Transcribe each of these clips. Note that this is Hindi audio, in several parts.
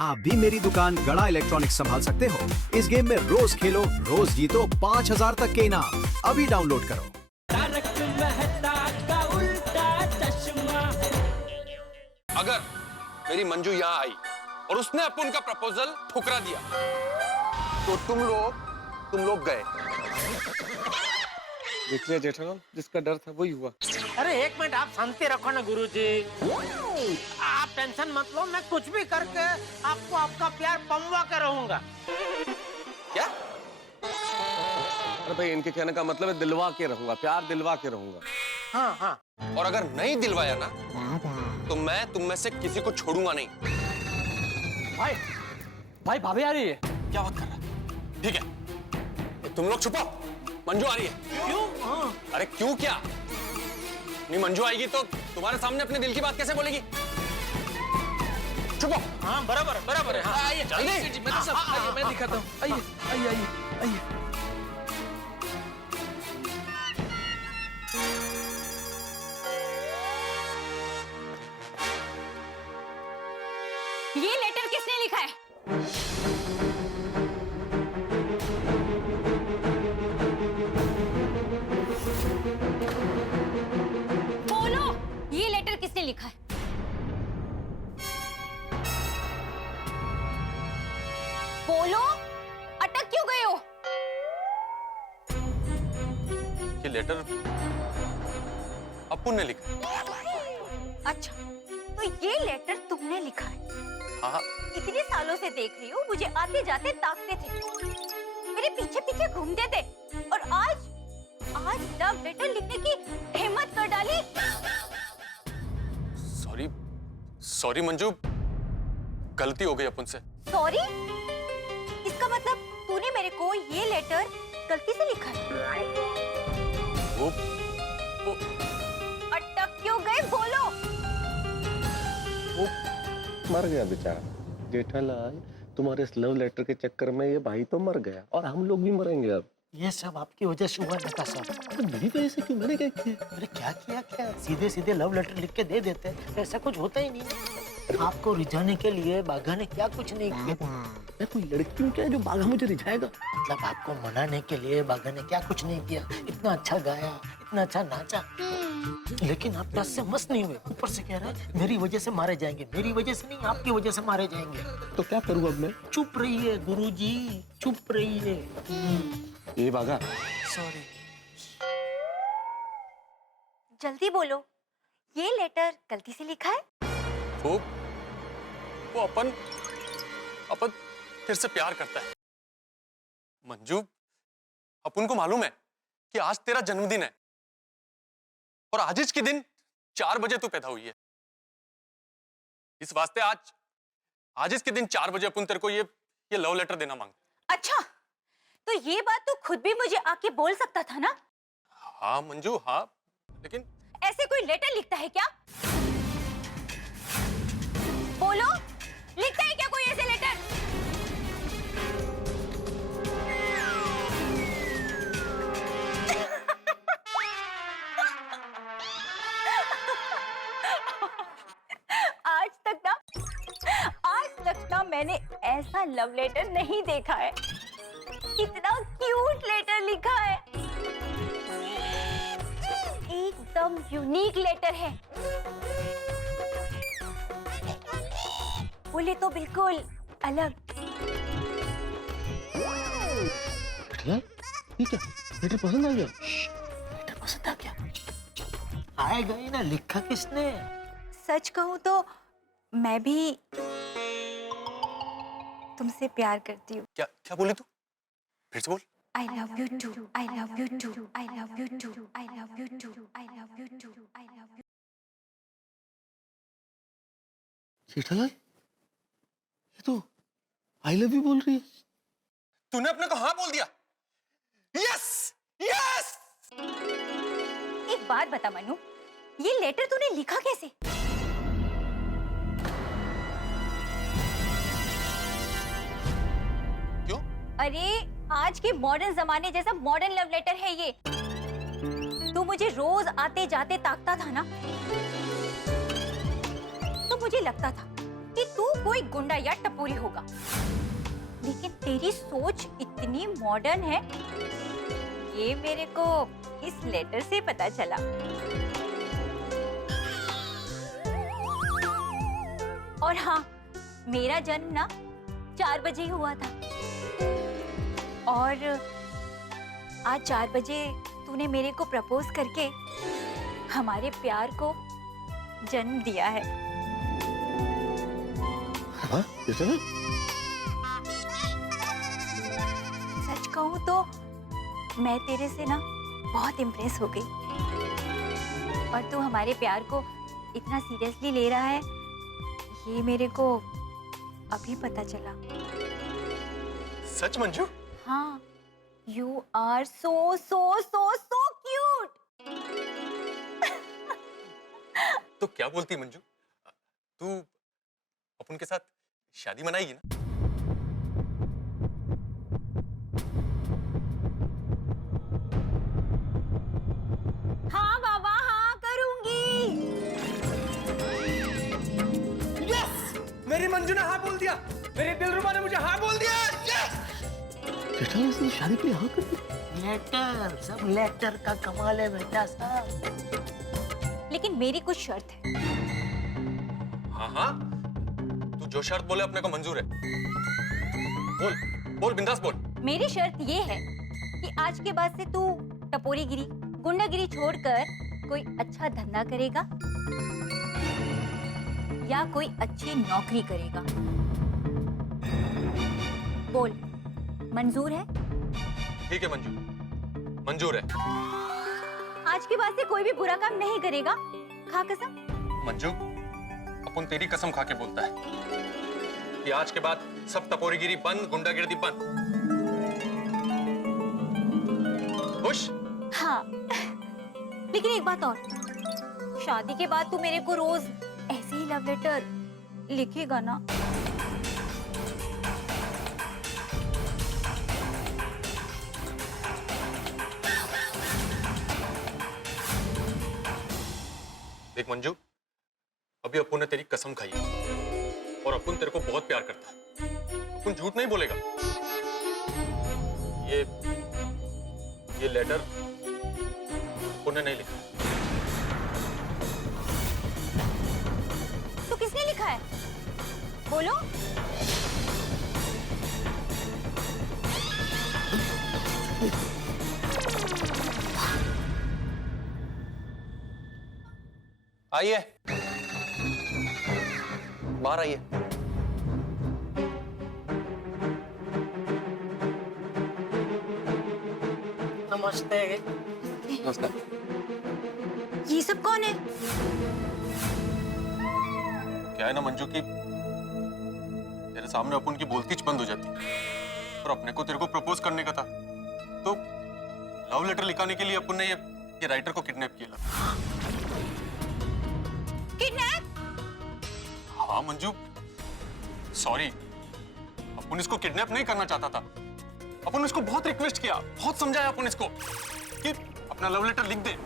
आप भी मेरी दुकान गड़ा इलेक्ट्रॉनिक्स संभाल सकते हो। इस गेम में रोज खेलो, रोज जीतो 5000 तक के इनाम। अभी डाउनलोड करो। तारक मेहता का उल्टा चश्मा। अगर मेरी मंजू यहाँ आई और उसने अपुन का प्रपोजल ठुकरा दिया तो तुम लोग गए। देख लिया जेठालाल, जिसका डर था वही हुआ। अरे एक मिनट आप शांति रखो ना गुरुजी। आप टेंशन मत लो, मैं कुछ भी करके आपको आपका प्यार पमवा के रहूंगा। क्या? अरे भाई, इनके कहने का मतलब है दिलवा के रहूंगा, प्यार दिलवा के रहूंगा। हाँ हाँ। और अगर नहीं दिलवाया ना तो मैं तुम में से किसी को छोड़ूंगा नहीं। भाई भाभी आ रही है। क्या बात कर रहा है? ठीक है, तुम लोग छुपो, मंजू आ रही है। क्यों? अरे क्यों क्या? नहीं, मंजू आएगी तो तुम्हारे सामने अपने दिल की बात कैसे बोलेगी? छुपो। हाँ बराबर बराबर है। हाँ। आइए जल्दी। मैं दिखाता हूँ। आइए आइए आइए आइए। ये लेटर किसने लिखा है? बोलो, ये लेटर किसने लिखा है? बोलो, अटक क्यों गए हो? ये लेटर अपुन ने लिखा। अच्छा, तो ये लेटर तुमने लिखा है? हाँ। इतने सालों से देख रही हूँ, मुझे आते जाते ताकते थे, मेरे पीछे पीछे घूमते थे, और आज लव लेटर लिखने की हिम्मत कर डाली। सॉरी मंजू, गलती हो गई अपन से। सॉरी? इसका मतलब तूने मेरे को ये लेटर गलती से लिखा है? वो अटक क्यों गए, बोलो। वो मर गया बेचारा। जेठालाल, तुम्हारे इस लव लेटर के चक्कर में ये भाई तो मर गया और हम लोग भी मरेंगे अब। ये सब आपकी वजह से हुआ नता साहब। तो मेरी वजह से क्यों? मैंने क्या किया? अरे क्या किया क्या? सीधे सीधे लव लेटर लिख के दे देते, ऐसा कुछ होता ही नहीं। आपको रिझाने के लिए बाघा ने क्या कुछ नहीं किया। मैं कोई लड़की हूँ क्या जो बाघा मुझे रिझाएगा? मतलब आपको मनाने के लिए बाघा ने क्या कुछ नहीं किया। इतना अच्छा गाया, इतना अच्छा नाचा, लेकिन आप प्यास से मस्त नहीं हुए। ऊपर से कह रहे हैं मेरी वजह से मारे जाएंगे। मेरी वजह से नहीं, आपकी वजह से मारे जाएंगे। तो क्या करूँ अब मैं? चुप रहिए गुरुजी, चुप रहिए। ये बाघा, सॉरी। जल्दी बोलो, ये लेटर गलती से लिखा है? वो अपन फिर से प्यार करता है। मंजू, अपन को मालूम है कि आज तेरा जन्मदिन है और आज के दिन 4 बजे तू पैदा हुई है। इस वास्ते आज के दिन 4 बजे अपन तेरे को ये लव लेटर देना मांगते। अच्छा, तो ये बात तू खुद भी मुझे आके बोल सकता था ना? हाँ मंजू, हाँ, लेकिन ऐसे कोई लेटर लिखता है क्या? बोलो, लिखता है क्या कोई ऐसे लेटर? आज तक ना मैंने ऐसा लव लेटर नहीं देखा है। इतना क्यूट लेटर लिखा है, एकदम यूनिक लेटर है। बोले तो बिल्कुल अलग। ये क्या? लेटर पसंद आ गया? लेटर पसंद आ गया? आएगा ही ना, लिखा किसने? सच कहूं तो मैं भी तुमसे प्यार करती हूँ। क्या बोली तू? फिर से बोल। I love you too. I love you too. I love you too. I love you too. I love you too. I love you. Jethalal, ये तो आई लव यू बोल रही है। तूने अपने को हाँ बोल दिया। Yes yes. एक बात बता मनु, ये लेटर तूने लिखा कैसे? क्यों? अरे आज के मॉडर्न जमाने जैसा मॉडर्न लव लेटर है ये। तू मुझे रोज आते जाते ताकता था ना, तो मुझे लगता था कि तू कोई गुंडा या टपोरी होगा, लेकिन तेरी सोच इतनी मॉडर्न है, ये मेरे को इस लेटर से पता चला। और हाँ, मेरा जन्म ना 4 बजे ही हुआ था, और आज 4 बजे तूने मेरे को प्रपोज करके हमारे प्यार को जन्म दिया है। हाँ, इतना? सच कहूँ तो मैं तेरे से ना बहुत इम्प्रेस हो गई, और तू हमारे प्यार को इतना सीरियसली ले रहा है, ये मेरे को अभी पता चला। सच मंजू? हाँ, you are so so so so cute. तो क्या बोलती मंजू, तू अपन के साथ शादी मनाएगी ना? हाँ बाबा, हाँ करूंगी। मेरी मंजू ने हाँ बोल दिया, मेरे दिलरुबा ने मुझे हाँ बोल दिया। जेठालाल इसने शादी के लिए हाँ कर दी। लेटर, सब लेटर का कमाल है बेटा साहब। लेकिन मेरी कुछ शर्त है। हाँ हाँ, तू जो शर्त बोले अपने को मंजूर है। बोल बोल, बिंदास बोल। मेरी शर्त ये है कि आज के बाद से तू टपोरीगिरी, गुंडागिरी छोड़कर कोई अच्छा धंधा करेगा या कोई अच्छी नौकरी करेगा। बोल, मंजूर है? ठीक है मंजू, मंजूर है। आज के बाद से कोई भी बुरा काम नहीं करेगा, खा कसम। मंजू, अपन तेरी कसम खा के बोलता है कि आज के बाद सब टपोरीगिरी बंद, गुंडागिर्दी बंद। खुश? हाँ, लेकिन एक बात और, शादी के बाद तू मेरे को रोज ऐसे ही लव लेटर लिखेगा ना? देख मंजू, अभी अप्पू ने तेरी कसम खाई है और अपुन तेरे को बहुत प्यार करता है। अपुन झूठ नहीं बोलेगा। ये लेटर अप्पू ने नहीं लिखा। तो किसने लिखा है? बोलो। आइए, बाहर आइए। नमस्ते। नमस्कार। ये सब कौन है? क्या है ना मंजू की तेरे सामने अपन की बोलती बंद हो जाती और अपने को तेरे को प्रपोज करने का था, तो लव लेटर लिखाने के लिए अपन ने ये राइटर को किडनैप किया। किडनैप? हाँ मंजू, सॉरी, अपन इसको किडनैप नहीं करना चाहता था। अपन इसको बहुत रिक्वेस्ट किया, बहुत समझाया अपन इसको कि अपना लव लेटर लिख दे,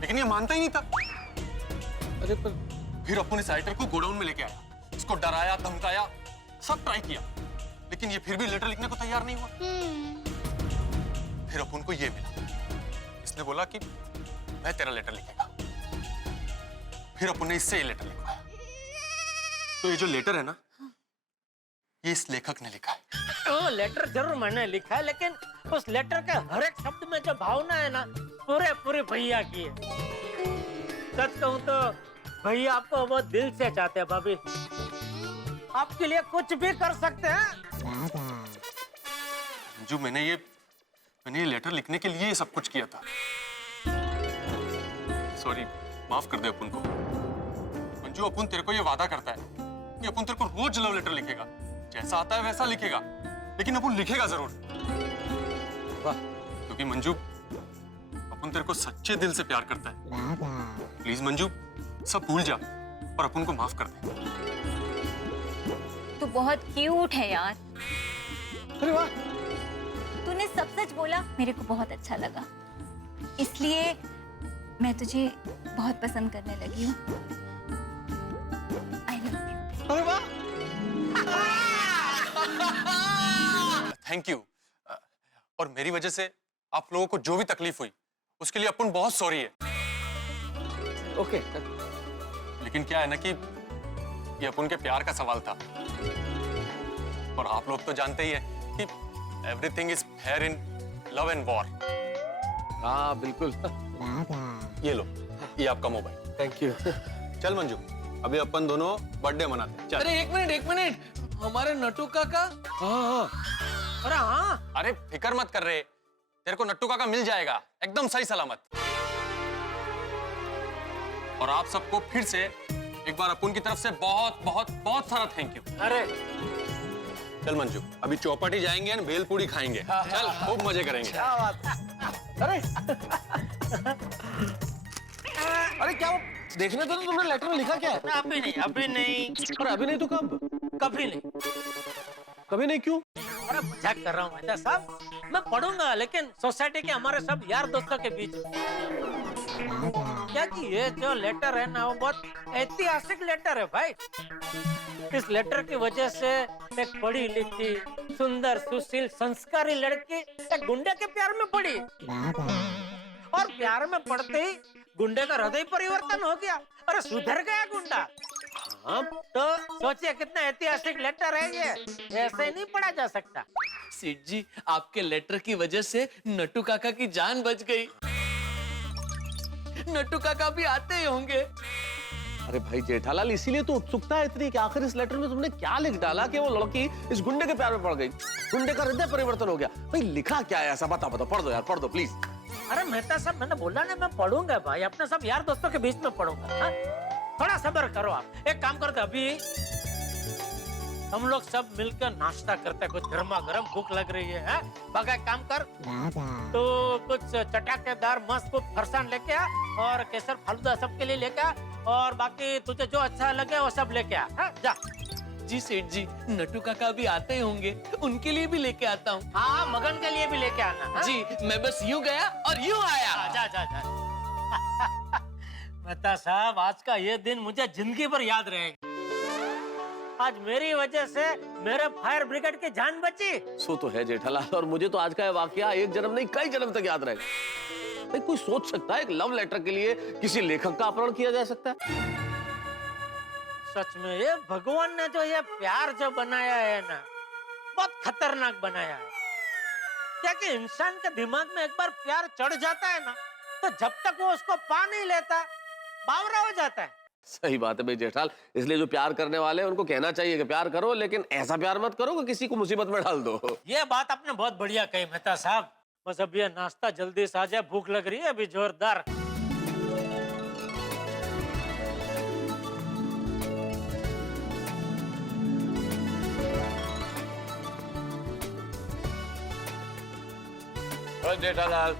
लेकिन ये मानता ही नहीं था। अरे पर फिर अपन इस राइटर को गोडाउन में लेके आया, इसको डराया, धमकाया, सब ट्राई किया, लेकिन ये फिर भी लेटर लिखने को तैयार नहीं हुआ। फिर अपन को ये मिला, इसने बोला कि मैं तेरा लेटर लिखेगा। फिर अपन ने इससे ये लेटर लिखवाया। तो ये जो लेटर है ना, ये इस लेखक ने लिखा है। लेटर जरूर मैंने लिखा है, लेकिन उस लेटर के हर एक शब्द में जो भावना है ना, पूरे भैया की है। सच कहूं तो भैया आपको बहुत दिल से चाहते हैं भाभी, आपके लिए कुछ भी कर सकते हैं। जो मैंने ये लेटर लिखने के लिए ये सब कुछ किया था। सॉरी, माफ कर दे अपन को। मंजू, अपन तेरे को ये वादा करता है कि अपन तेरे को रोज लव लेटर लिखेगा, जैसा आता है वैसा लिखेगा, लेकिन अपन लिखेगा जरूर। वाह। क्योंकि मंजू, अपन तेरे को सच्चे दिल से प्यार करता है। प्लीज मंजू, सब भूल जा और अपन को माफ कर दे। तू बहुत क्यूट है यार। अरे वाह, तूने सब सच बोला, मेरे को बहुत अच्छा लगा, इसलिए मैं तुझे बहुत पसंद करने लगी हूँ। I love you। अरे वाह, थैंक यू। और मेरी वजह से आप लोगों को जो भी तकलीफ हुई उसके लिए अपुन बहुत सॉरी है। ओके। लेकिन क्या है ना कि ये अपुन के प्यार का सवाल था, और आप लोग तो जानते ही हैं कि everything is fair in love and war. हाँ बिल्कुल। ये लो, ये आपका मोबाइल। Thank you. चल मंजू, अभी अपन दोनों बर्थडे मनाते हैं। चल। अरे एक मिनट, हमारे नटू काका। हाँ अरे हाँ, अरे फिक्र मत कर रहे, तेरे को नट्टू काका मिल जाएगा एकदम सही सलामत। और आप सबको फिर से एक बार अपुन की तरफ से बहुत बहुत बहुत सारा थैंक यू। अरे चल मंजू, अभी चौपाटी जाएंगे और भेलपूरी खाएंगे। चल, खूब मजे करेंगे। क्या बात। अरे अरे क्या वो देखने तो तुमने लेटर में लिखा क्या है? अभी नहीं, अभी नहीं, और अभी नहीं तो कब? कभी नहीं। कभी नहीं क्यों? अरे मजाक कर रहा हूँ मेहता साहब, मैं पढ़ूंगा लेकिन सोसाइटी के हमारे सब यार दोस्तों के बीच। क्या कि ये जो लेटर है ना वो बहुत ऐतिहासिक लेटर है भाई। इस लेटर की वजह से एक पढ़ी लिखी सुंदर सुशील संस्कारी लड़की एक गुंडे के प्यार में पड़ी, और प्यार में पड़ते ही गुंडे का हृदय परिवर्तन हो गया। अरे सुधर गया गुंडा। हाँ, तो सोचिए कितना ऐतिहासिक लेटर है ये, ऐसे नहीं पढ़ा जा सकता। सेठ जी, आपके लेटर की वजह से नट्टू काका की जान बच गई। नट्टू काका भी आते ही होंगे। अरे भाई जेठालाल, इसीलिए तो उत्सुकता है इतनी कि आखिर इस लेटर में तुमने क्या लिख डाला कि वो लड़की इस गुंडे के प्यार में पड़ गई, गुंडे का हृदय परिवर्तन हो गया। भाई लिखा क्या है ऐसा, बता पढ़ दो यार, पढ़ दो प्लीज। अरे मेहता साहब, मैंने बोला ना मैं पढ़ूंगा भाई, अपने सब यार दोस्तों के बीच में पढ़ूंगा। हाँ? थोड़ा सब्र करो आप। एक काम करते, अभी हम लोग सब मिलकर नाश्ता करते हैं, कुछ गर्मा गर्म भूख लग रही है। बाकी एक काम कर, तो कुछ चटाकेदार मस्त कुछ फरसान लेके आ, और केसर फालूदा सबके लिए लेके आ, और बाकी तुझे जो अच्छा लगे वो सब लेके आ। हाँ? जा। जी सेठ जी, नट्टू काका भी आते ही होंगे, उनके लिए भी लेके आता हूँ। हाँ, मगन के लिए भी लेके आना। हाँ? जी, मैं बस यूं गया और यूं आया। जा जा जा। मेहता साहब, आज का ये दिन मुझे जिंदगी भर याद रहेगा। आज मेरी वजह से मेरे फायर ब्रिगेड की जान बची। सो तो है जेठालाल, और मुझे तो आज का ये वाकया एक जन्म नहीं कई जन्म तक याद रहेगा। भाई कोई सोच सकता है एक लव लेटर के लिए किसी लेखक का अपहरण किया जा सकता है? सच में ये भगवान ने जो ये प्यार जो बनाया है ना, बहुत खतरनाक बनाया है। क्या कि इंसान के दिमाग में एक बार प्यार चढ़ जाता है ना, तो जब तक वो उसको पा नहीं लेता, बावरा हो जाता है। सही बात है भाई जेठाल, इसलिए जो प्यार करने वाले हैं उनको कहना चाहिए कि प्यार करो, लेकिन ऐसा प्यार मत करो कि किसी को मुसीबत में डाल दो। ये बात आपने बहुत बढ़िया कही मेहता साहब। बस अब ये नाश्ता जल्दी से आ जाए, भूख लग रही है अभी जोरदार। जेठालाल,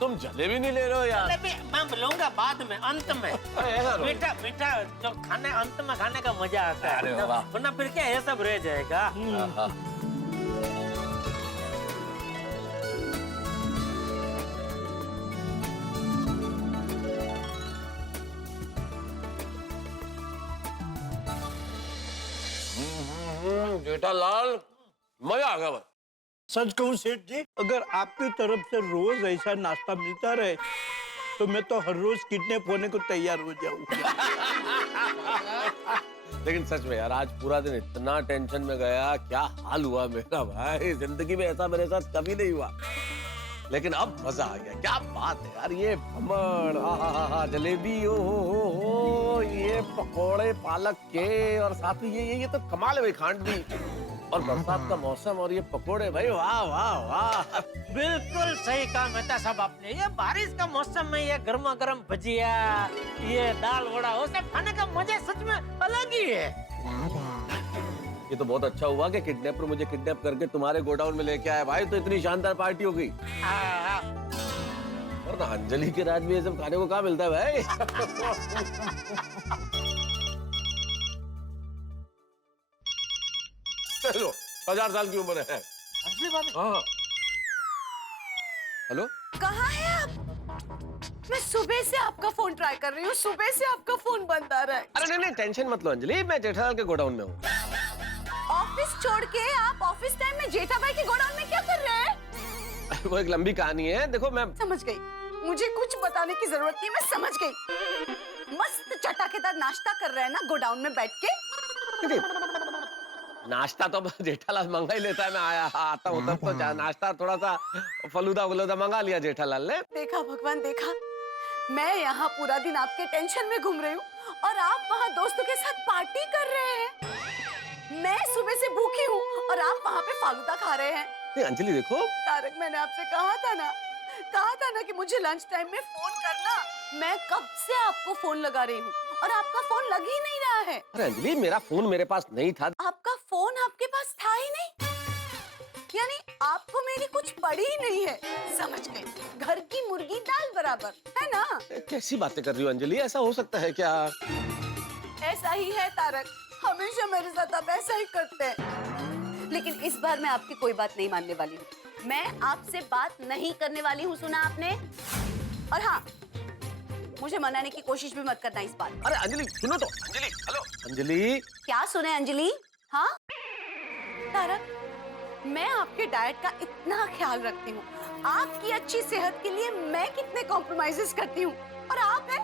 तुम जलेबी नहीं ले रहे हो यार? जलेबी मैं लूंगा बाद में, अंत में। मीठा मीठा जो खाने अंत में खाने का मजा आता है। अरे वाह। वरना फिर क्या ये सब रह जाएगा। जेठालाल, मजा आ गया। सच कहूं सेठ जी, अगर आपकी तरफ से रोज ऐसा नाश्ता मिलता रहे तो मैं तो हर रोज किडनैप होने को तैयार हो जाऊंगा। लेकिन सच में यार, आज पूरा दिन इतना टेंशन में गया, क्या हाल हुआ मेरा भाई। जिंदगी में ऐसा मेरे साथ कभी नहीं हुआ, लेकिन अब मजा आ गया। क्या बात है यार, ये खमण, जलेबी, हो, ये पकोड़े पालक के, और साथ में ये तो कमाल है भाई, खांड भी, और बरसात का मौसम और ये पकोड़े, भाई वाह वाह वाह। बिल्कुल सही कहा मेहता साहब आपने। ये बारिश का मौसम में ये गर्मा गर्म भजिया, ये दाल वड़ा, वो सब खाने का मजा सच में अलग ही है। ये तो बहुत अच्छा हुआ कि किडनैपर मुझे किडनैप करके तुम्हारे गोडाउन में लेके आया भाई, तो इतनी शानदार पार्टी हो गई। और ना अंजलि के राज में ये सब खाने को कहाँ मिलता है भाई। चलो, 1000 साल की उम्र है। अंजलि भाभी। हाँ। हेलो, कहाँ है आप? मैं सुबह से आपका फोन ट्राई कर रही हूँ, सुबह से आपका फोन बंद आ रहा है। अरे नहीं टेंशन मत लो अंजलि, मैं जेठालाल के गोडाउन में हूँ। ऑफिस ऑफिस छोड़ के आप ऑफिस टाइम में जेठा भाई के गोडाउन में क्या कर रहे हैं? वो एक लंबी कहानी है, देखो मैं समझ गई, मुझे कुछ बताने की जरूरत नहीं, मैं समझ गई। मस्त चटाकेदार नाश्ता कर रहे हैं ना गोडाउन में बैठ के। नाश्ता तो जेठालाल मंगा ही लेता है, मैं आता हूँ तब तो नाश्ता थोड़ा सा फलूदा वलूदा मंगा लिया जेठालाल ने। देखा भगवान देखा, मैं यहाँ पूरा दिन आपके टेंशन में घूम रही हूँ और आप वहाँ दोस्तों के साथ पार्टी कर रहे हैं। मैं सुबह से भूखी हूँ और आप वहाँ पे फालूदा खा रहे हैं। अंजलि देखो तारक, मैंने आपसे कहा था ना कि मुझे लंच टाइम में फोन करना। मैं कब से आपको फोन लगा रही हूँ और आपका फोन लग ही नहीं रहा है। अरे अंजलि, मेरा फोन मेरे पास नहीं था। आपका फोन आपके पास था ही नहीं, यानी आपको मेरी कुछ पड़ी ही नहीं है। समझ गई, घर की मुर्गी दाल बराबर, है ना? कैसी बातें कर रही हो अंजलि, ऐसा हो सकता है क्या? ऐसा ही है तारक, हमेशा मेरे साथ आप ऐसा ही करते हैं। लेकिन इस बार मैं आपकी कोई बात नहीं मानने वाली हूँ। मैं आपसे बात नहीं करने वाली हूँ, सुना आपने? और हाँ, मुझे मनाने की कोशिश भी मत करना इस बात। अरे अंजलि सुनो तो, अंजलि हेलो अंजलि। क्या सुने अंजलि? हाँ तारक, मैं आपके डाइट का इतना ख्याल रखती हूँ, आपकी अच्छी सेहत के लिए मैं कितने कॉम्प्रोमाइजेस करती हूँ, और आप है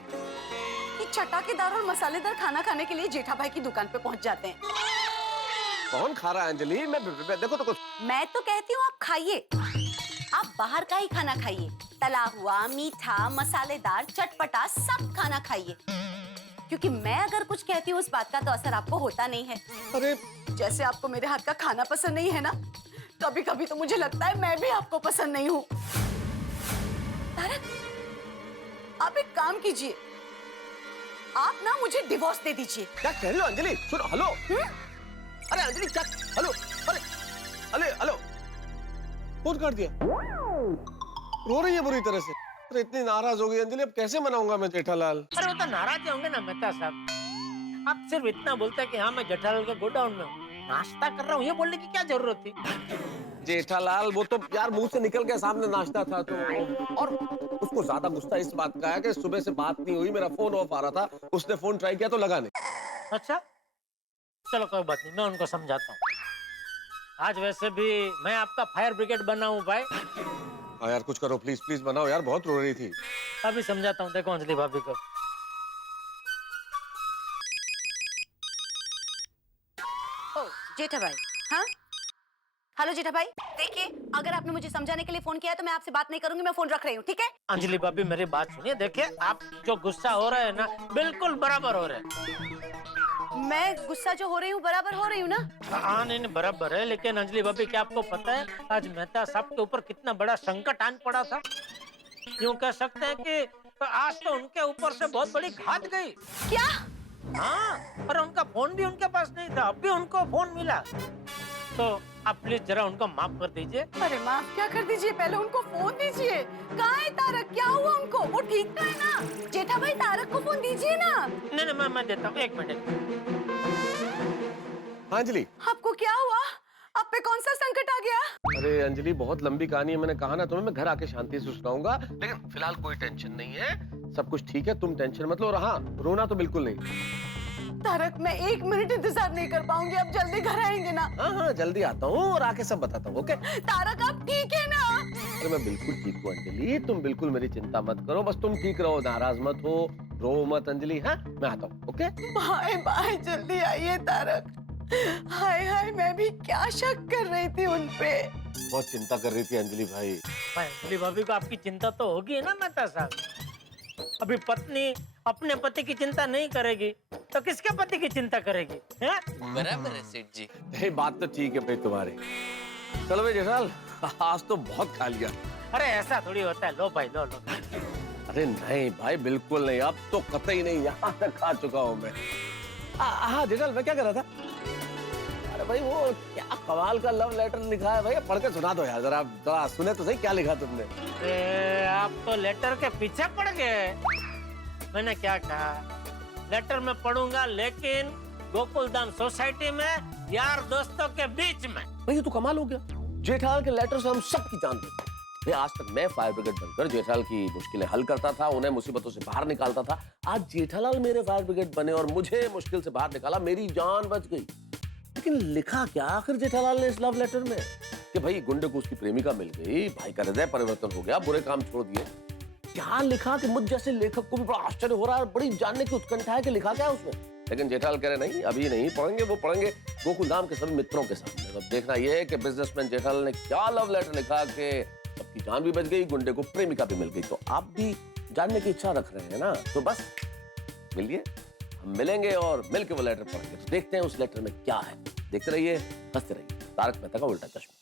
कि चटाकेदार और मसालेदार खाना खाने के लिए जेठा भाई की दुकान पे पहुँच जाते हैं। कौन खा रहा है अंजलि? मैं देखो तो कुछ। मैं तो कहती हूँ आप खाइए, आप बाहर का ही खाना खाइए, तला हुआ, मीठा, मसालेदार, चटपटा सब खाना खाइए, क्योंकि मैं अगर कुछ कहती हूँ उस बात का तो असर आपको होता नहीं है। अरे जैसे आपको मेरे हाथ का खाना पसंद नहीं है ना, कभी कभी तो मुझे लगता है मैं भी आपको पसंद नहीं हूँ। तारक, आप एक काम कीजिए, आप ना मुझे डिवोर्स दे दीजिए। क्या कह रही हो अंजलि? सुनो, हेलो। अरे अंजलि क्या? हेलो, अरे अरे हेलो, फोन कर दिया। रो रही है बुरी तरह से। अरे इतनी नाराज हो गई अंजलि, अब कैसे मनाऊंगा मैं जेठालाल? अरे वो तो नाराज होंगे ना मेहता साहब। आप सिर्फ इतना बोलते हैं कि हाँ मैं जेठालाल के गोडाउन में हूँ, नाश्ता कर रहा हूँ, ये बोलने की क्या जरूरत थी? जेठालाल वो तो यार मुंह से निकल के सामने नाश्ता था तो, और उसको ज्यादा गुस्सा इस बात का है कि सुबह से बात नहीं हुई, मेरा फोन ऑफ आ रहा था, उसने फोन ट्राई किया तो लगा नहीं। अच्छा चलो कोई बात नहीं, मैं उनको समझाता हूँ। आज वैसे भी मैं आपका फायर ब्रिगेड बना हूँ भाई। हाँ यार कुछ करो प्लीज, प्लीज बनाओ यार, बहुत रो रही थी। अभी समझाता हूँ, देखो अंजलि भाभी को। ओ जेठा भाई, हाँ हेलो जेठा भाई, देखिए अगर आपने मुझे समझाने के लिए फोन किया है तो मैं आपसे बात नहीं करूंगी, मैं फोन रख रही हूँ, ठीक है? अंजलि भाभी मेरी बात सुनिए, देखिए आप जो गुस्सा हो रहे हैं ना, बिल्कुल बराबर हो रहे हैं। मैं गुस्सा जो हो रही हूँ बराबर हो रही हूँ ना? हाँ नहीं बराबर है, लेकिन अंजलि भाभी क्या आपको पता है आज मेहता साहब के ऊपर कितना बड़ा संकट आन पड़ा था? यूँ कह सकते हैं कि आज तो उनके ऊपर से बहुत बड़ी घात गई। क्या? हाँ, पर उनका फोन भी उनके पास नहीं था, अब भी उनको फोन मिला, तो आप प्लीज जरा उनको माफ कर दीजिए। अरे माफ क्या कर दीजिए, पहले उनको फोन दीजिए। कहाँ है तारक, क्या हुआ उनको? वो ठीक तो है ना? जेठा भाई तारक को फोन दीजिए ना। नहीं नहीं मैं देता हूँ, एक मिनट। हाँ अंजलि। आपको क्या हुआ? आप पे कौन सा संकट आ गया? अरे अंजलि बहुत लंबी कहानी है, मैंने कहा ना तुम्हें, मैं घर आके शांति से सुनाऊंगा, लेकिन फिलहाल कोई टेंशन नहीं है, सब कुछ ठीक है, तुम टेंशन मत लो। और हाँ, रोना तो बिल्कुल नहीं। तारक मैं 1 मिनट इंतजार नहीं कर पाऊंगी, अब जल्दी घर आएंगे ना? हाँ हाँ जल्दी आता हूँ और आके सब बताता हूँ, ओके? तारक आप ठीक है ना? अरे मैं बिल्कुल ठीक हूँ अंजलि, तुम बिल्कुल मेरी चिंता मत करो, बस तुम ठीक रहो, नाराज मत हो, रो मत अंजलि। हाँ मैं आता हूँ, ओके? बाय बाय, जल्दी आइए तारक। हाय हाय, मैं भी क्या शक कर रही थी उन पे। बहुत चिंता कर रही थी अंजलि भाई। अंजलि भाभी को आपकी चिंता तो होगी ना मेहता साहब? अभी पत्नी अपने पति की चिंता नहीं करेगी तो किसके पति की चिंता करेगी? बराबर है सेठ जी। ये बात तो ठीक है भाई तुम्हारी। चलो भाई जेठालाल, आज तो बहुत खा लिया। अरे ऐसा थोड़ी होता है, लो भाई लो लो। अरे नहीं भाई बिल्कुल नहीं, अब तो कतई नहीं, यहाँ तक खा चुका हूँ मैं। हाँ जेठालाल मैं क्या कर रहा था? अरे भाई वो क्या कमाल का लव लेटर लिखा है भाई, पढ़ के सुना दो यार जरा सुने तो सही, क्या लिखा तुमने? आप तो लेटर के पीछे पड़ गए। मैंने क्या कहा? लेटर में पढ़ूंगा, लेकिन गोकुल धाम सोसाइटी में यार दोस्तों के बीच में। भाई ये तो कमाल हो गया, जेठालाल के लेटर से हम सबकी जान लेते। आज तक मैं फायर ब्रिगेड बनकर जेठालाल की मुश्किलें हल करता था, उन्हें मुसीबतों से बाहर निकालता था। आज जेठालाल मेरे फायर ब्रिगेड बने और मुझे मुश्किल से बाहर निकाला, मेरी जान बच गई। लेकिन लिखा क्या आखिर जेठालाल ने इस लव लेटर में कि भाई गुंडे को उसकी प्रेमिका मिल गई, भाई का हृदय परिवर्तन हो गया, बुरे काम छोड़ दिए। क्या लिखा कि मुझ जैसे लेखक को भी बड़ा आश्चर्य हो रहा है, बड़ी जानने की उत्कंठा है कि लिखा क्या है उसमें। लेकिन जेठालाल कह रहे नहीं, अभी नहीं पढ़ेंगे, वो पढ़ेंगे गोकुल धाम के सभी मित्रों के सामने। अब देखना ये है कि बिजनेसमैन जेठालाल ने क्या लव लेटर लिखा कि सबकी जान भी बच गई, गुंडे को प्रेमिका भी मिल गई। तो आप भी जानने की इच्छा रख रहे हैं ना, तो बस मिलिए, हम मिलेंगे और मिलकर वो लेटर पढ़ेंगे। तो देखते हैं उस लेटर में क्या है। देखते रहिए, हंसते रहिए। तारक मेहता का उल्टा चश्मा।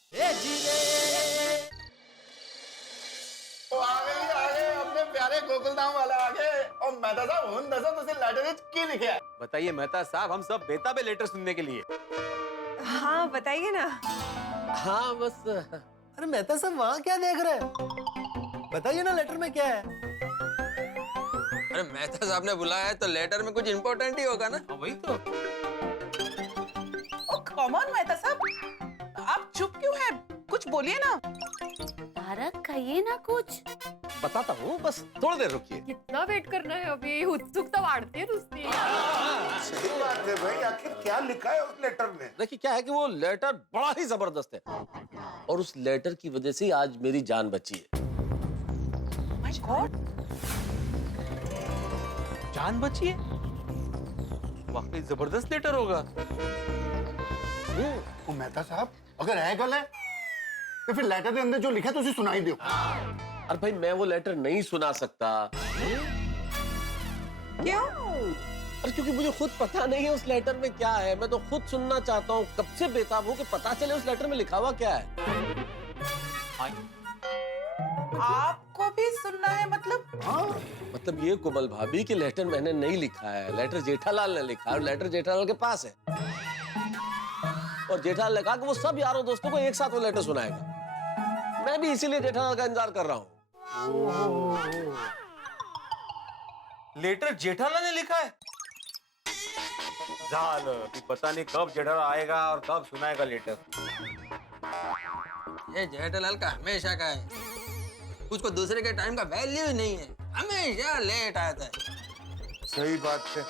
अपने प्यारे गोकुल धाम वाला आ गए। और मेहता साहब हुन दसो तुसी लेटर विच की लिखे है? बताइए मेहता साहब, हम सब बेताब है लेटर सुनने के लिए। हाँ बताइए ना। हाँ बस। अरे मेहता साहब वहाँ क्या देख रहे हैं? बताइए ना लेटर में क्या है? अरे मेहता साहब ने बुलाया है तो लेटर में कुछ इम्पोर्टेंट ही होगा ना। वही तो। कम ऑन मेहता साहब, आप चुप क्यों हैं? कुछ बोलिए ना। तारक कहिए ना कुछ। बताता हूँ, बस थोड़ी देर रुकिए। कितना वेट करना है अभी, उत्सुकता वाढते है नुसती। सही बात है भाई, आखिर क्या लिखा है उस लेटर में? देखिए क्या है कि वो लेटर बड़ा ही जबरदस्त है और उस लेटर की वजह से आज मेरी जान बची है। माय गॉड, जान बची है? वाकई जबरदस्त लेटर होगा। ओ मेहता साहब, अगर है गल है तो फिर लेटर के अंदर जो लिखा है तुसी सुनाई दो। अरे भाई मैं वो लेटर नहीं सुना सकता। क्यों? अरे क्योंकि मुझे खुद पता नहीं है उस लेटर में क्या है। मैं तो खुद सुनना चाहता हूँ, कब से बेताब हूँ कि पता चले उस लेटर में लिखा हुआ क्या है। आपको भी सुनना है मतलब? मतलब ये कोमल भाभी की लेटर मैंने नहीं लिखा है, लेटर जेठालाल ने लिखा है और लेटर जेठालाल के पास है। और जेठालाल ने कहा कि वो सब यारों दोस्तों को एक साथ वो लेटर सुनाएगा। मैं भी इसीलिए जेठालाल का इंतजार कर रहा हूँ। लेटर जेठालाल ने लिखा है? पता नहीं कब जेठालाल आएगा और कब सुनाएगा लेटर। ये जेठालाल का हमेशा का है, उसको दूसरे के टाइम का वैल्यू ही नहीं है, हमेशा लेट आता है। सही बात है,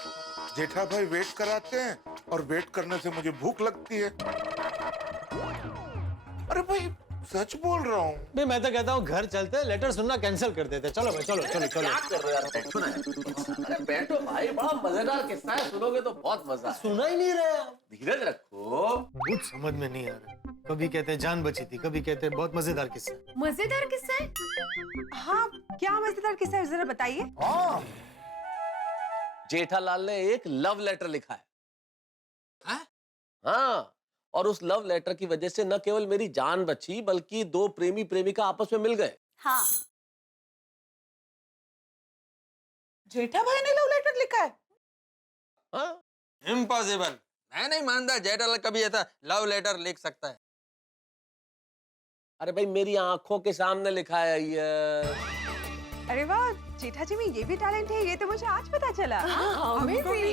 जेठा भाई वेट कराते हैं और वेट करने से मुझे भूख लगती है। अरे भाई सच बोल रहा हूँ। भाई मैं तो कहता हूँ घर चलते हैं, लेटर सुनना कैंसिल कर देते। चलो भाई, चलो चलो चलो। क्या कर रहे हो यार, बैठो ना। अरे बैठो भाई, बड़ा मजेदार किस्सा है, सुनोगे तो बहुत मजा है। सुना ही नहीं रहे आप। धीरज रखो। कुछ समझ में नहीं आ रहा। कभी कहते हैं जान बची थी, कभी कहते हैं बहुत मजेदार किस्सा है। मजेदार किस्सा है? हाँ, क्या मजेदार किस्सा है जरा बताइए। हाँ जेठालाल ने एक लव लेटर लिखा है। हाँ? हाँ, और उस लव लेटर की वजह से न केवल मेरी जान बची बल्कि दो प्रेमी प्रेमिका आपस में मिल गए। हाँ, जेठा भाई ने लव लेटर लिखा है? हाँ? इम्पॉसिबल, मैं नहीं मानता जेठालाल कभी ऐसा लव लेटर लिख सकता है। अरे भाई मेरी आंखों के सामने लिखा है ये। अरे वाह, जेठा जी में ये भी टैलेंट है, ये तो मुझे आज पता चला। हमें भी।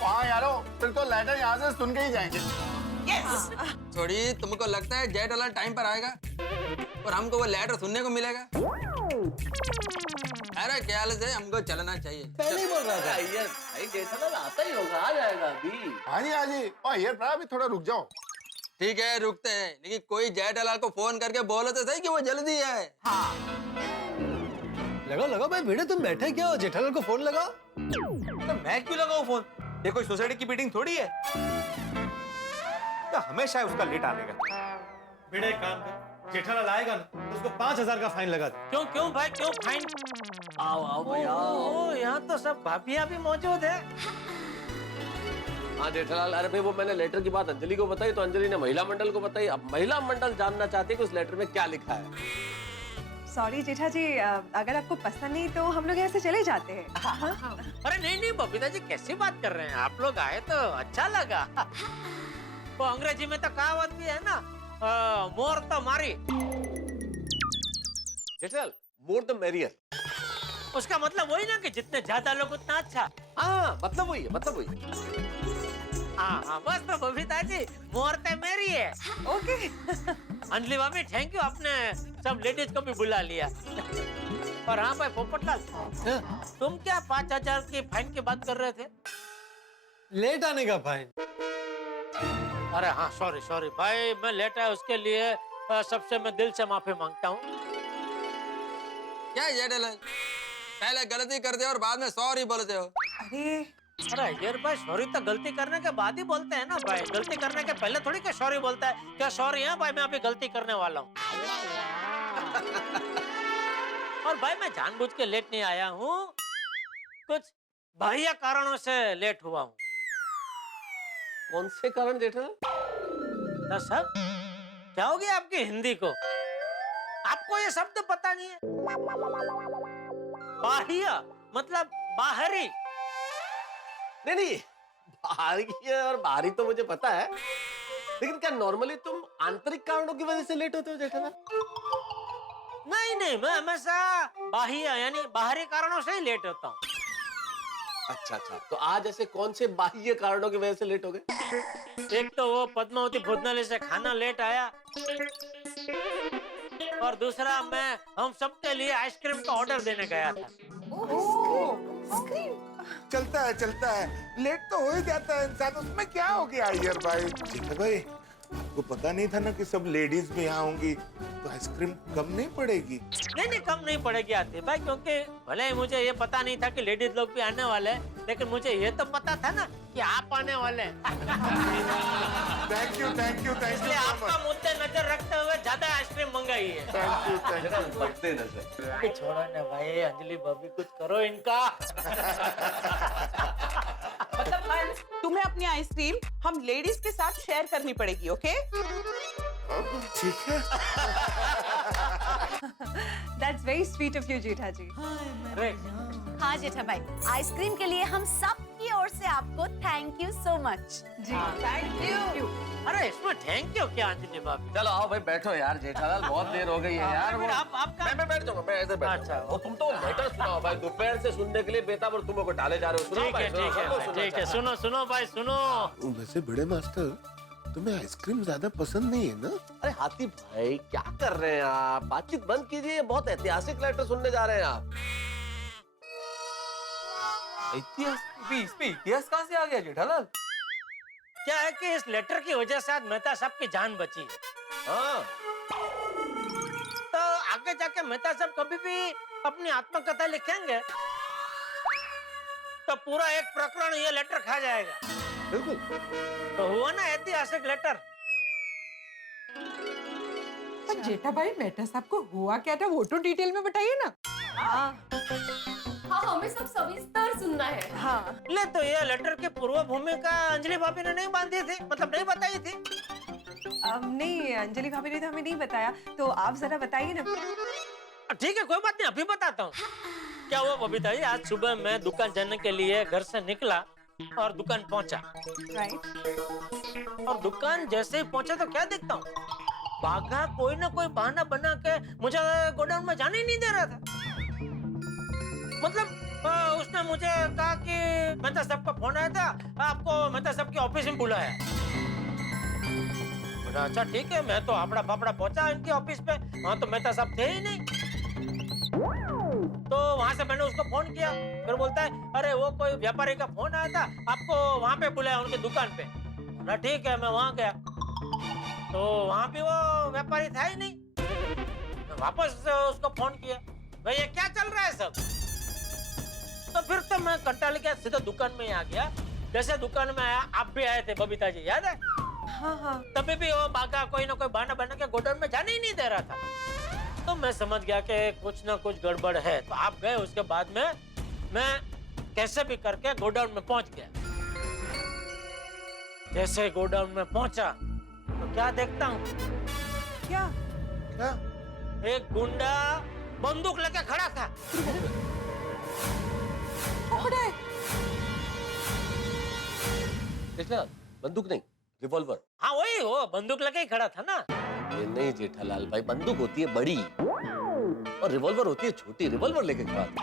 हाँ यारो, फिर तो लेटर यहाँ से सुन के ही जाएंगे। यस। थोड़ी तुमको लगता है जेठालाल टाइम पर आएगा और हमको वो लेटर सुनने को मिलेगा? अरे ख्याल से हमको चलना चाहिए। पहले ही बोल रहा था। यार भाई जेठालाल आता ही होगा, आ जाएगा अभी। हाँ जी हाँ जी। और यार अभी थोड़ा रुक जाओ। ठीक है रुकते हैं, लेकिन कोई जेठालाल को फोन करके बोलो तो सही कि वो जल्दी है। लगाओ लगाओ भाई भिड़े, तुम बैठे क्या हो? जेठालाल को फोन लगाओ। तो मैं क्यों लगाऊं फोन? ये कोई सोसाइटी की मीटिंग थोड़ी है। तो हमेशा उसका लेट आने का। बेटा एक काम कर, जेठालाल आएगा ना तो उसको 5000 का फाइन लगा दे। क्यों क्यों भाई क्यों फाइन? आओ आओ भैया। ओ, यहाँ तो सब भाभियाँ भी मौजूद है। हाँ जेठालाल, अरे भाई वो मैंने लेटर की बात अंजलि को बताई तो अंजलि ने महिला मंडल को बताई। अब महिला मंडल जानना चाहते हैं कि उस लेटर में क्या लिखा है। सॉरी जेठा जी, अगर आपको पसंद नहीं तो हम लोग यहाँ से चले जाते हैं। अरे नहीं नहीं बबीता जी, कैसी बात कर रहे हैं? आप लोग आए तो अच्छा लगा। वो अंग्रेजी में तो कहावत भी है ना, मोर तो मारी। Jethalal, more the merrier. उसका मतलब वही ना कि जितने ज्यादा लोग उतना अच्छा। हाँ मतलब वही है, मतलब वही है। हाँ बस तो बबीता जी, मोर तो मेरी है। ओके। अंजलि भाभी थैंक यू, आपने सब लेडीज को भी बुला लिया। और हाँ भाई पोपटलाल, तुम क्या 5000 की फाइन की बात कर रहे थे? लेट आने का फाइन? अरे हाँ सॉरी सॉरी भाई, मैं लेट आया उसके लिए सबसे मैं दिल से माफी मांगता हूँ। क्या जेठालाल, पहले गलती करते हो और बाद में सॉरी बोलते हो। अरे यार भाई, सॉरी तो गलती करने के बाद ही बोलते हैं ना भाई, गलती करने के पहले थोड़ी क्या सॉरी बोलता है। क्या सॉरी है भाई, मैं अभी गलती करने वाला हूँ। और भाई मैं जानबूझ के लेट नहीं आया हूँ, कुछ बाह्य कारणों से लेट हुआ हूँ। कौन से कारण जेठालाल? तो सब क्या हो गया आपकी हिंदी को? आपको ये शब्द पता नहीं है? बाह्य मतलब बाहरी। नहीं, बाहरी और बाहरी तो मुझे पता है, लेकिन क्या नॉर्मली तुम आंतरिक कारणों की वजह से लेट होते हो जेठालाल? नहीं, मैं हमेशा बाह्य यानी बाहरी कारणों से ही लेट होता हूँ। अच्छा, तो आज ऐसे कौन से बाह्य कारणों की वजह से लेट हो गए? एक तो वो पद्मावती भोजनालय से खाना लेट आया, और दूसरा मैं हम सबके लिए आइसक्रीम का ऑर्डर देने गया था। चलता है, लेट तो हो ही जाता है इंसान, उसमें क्या हो गया अय्यर भाई? ठीक है भाई, आपको पता नहीं था ना कि सब लेडीज भी यहाँ होंगी, तो आइसक्रीम कम नहीं पड़ेगी? नहीं कम नहीं पड़ेगी आती भाई, क्योंकि भले ही मुझे ये पता नहीं था कि लेडीज लोग भी आने वाले हैं, लेकिन मुझे ये तो पता था ना कि आप आने वाले हैं। थैंक यू इसलिए आपका मुद्दे नजर रखते हुए ज्यादा आइसक्रीम मंगाई है। Thank you. छोड़ो ना भाई, अंजलि भाभी कुछ करो इनका। मतलब हंस, तुम्हें अपनी आइसक्रीम हम लेडीज के साथ शेयर करनी पड़ेगी, ओके? ठीक है। That's very sweet of you, जेठा जी। हाँ जेठा भाई, आइसक्रीम के लिए हम सब की ओर से आपको थैंक यू सो मच। जी थैंक यू। अरे इसमें थैंक यू क्या अंजलि भाभी? चलो आओ भाई बैठो यार, जेठालाल बहुत देर हो गई है यार। फिर आपका मैं बैठ जाऊंगा, मैं इधर बैठ अच्छा, जाऊंगा। तुम तो लेटर सुनाओ भाई, दोपहर से सुनने के लिए बेताब और तुम को डाले जा रहे हो। सुनाओ भाई, ठीक है, सुनो भाई सुनो। वैसे बड़े मास्टर, तुम्हें आइसक्रीम ज्यादा पसंद नहीं है ना? अरे हाथी भाई क्या कर रहे हैं आप? बातचीत बंद कीजिए, बहुत ऐतिहासिक लेटर सुनने जा रहे हैं आप। इतिहास कहाँ से आ गया जेठालाल? क्या है कि इस लेटर की वजह से आज मेहता साहब की जान बची है। हाँ, तो आगे जाके मेहता साहब कभी भी अपनी आत्मकथा लिखेंगे तो पूरा एक प्रकरण ये लेटर खा जाएगा। बिल्कुल। तो हुआ ना ऐतिहासिक लेटर। पर जेठा भाई, मेहता साहब को हुआ क्या था वो तो डिटेल में बताइए ना। हाँ हमें सब सविस्तर सुनना है। हाँ ले तो ये लेटर की पूर्व भूमिका अंजलि भाभी ने नहीं बांधी थी, मतलब नहीं बताई थी। नहीं, अंजलि भाभी ने तो हमें नहीं बताया, तो आप जरा बताइए ना। ठीक है, कोई बात नहीं, अभी बताता हूँ। क्या हुआ बबीता जी, आज सुबह मैं दुकान जाने के लिए घर से निकला और दुकान पहुंचा। राइट। और दुकान जैसे ही पहुंचा तो क्या देखता हूँ, बाघा कोई ना कोई बहाना बना के मुझे गोडाउन में जाने ही नहीं दे रहा था। मतलब उसने मुझे कहा कि मेहता साहब का फोन आया था, आपको मेहता साहब की ऑफिस में बुलाया है। अच्छा ठीक है, मैं तो आपड़ा फापड़ा पहुंचा इनकी ऑफिस पे, वहाँ तो मेहता साहब थे ही नहीं। तो वहां से मैंने उसको फोन किया, फिर बोलता है अरे वो कोई व्यापारी का फोन आया था, आपको वहां पे बुलाया उनकी दुकान पे। बोला ठीक है, मैं वहां गया तो वहां भी वो व्यापारी था ही नहीं। मैं वापस उसको फोन किया, भाई ये क्या चल रहा है सब? तो फिर तो मैं कंटाल गया, सीधा दुकान में ही आ गया। जैसे दुकान में आया, आप भी आए थे बबीता जी, याद है? हाँ। तभी भी वो बागा कोई ना कोई बहाना बना के गोडाउन में जाने ही नहीं दे रहा था। तो मैं समझ गया कि कुछ ना कुछ गड़बड़ है, तो आप गए। उसके बाद में मैं कैसे भी करके गोडाउन में पहुंच गया। जैसे गोडाउन में पहुंचा तो क्या देखता हूँ, क्या? एक गुंडा बंदूक लेके खड़ा था। बंदूक नहीं, रिवॉल्वर। हाँ वही, वो बंदूक लेके ही खड़ा था ना। ये नहीं जेठालाल भाई, बंदूक होती है बड़ी और रिवॉल्वर होती है छोटी। रिवॉल्वर लेके खड़ा था।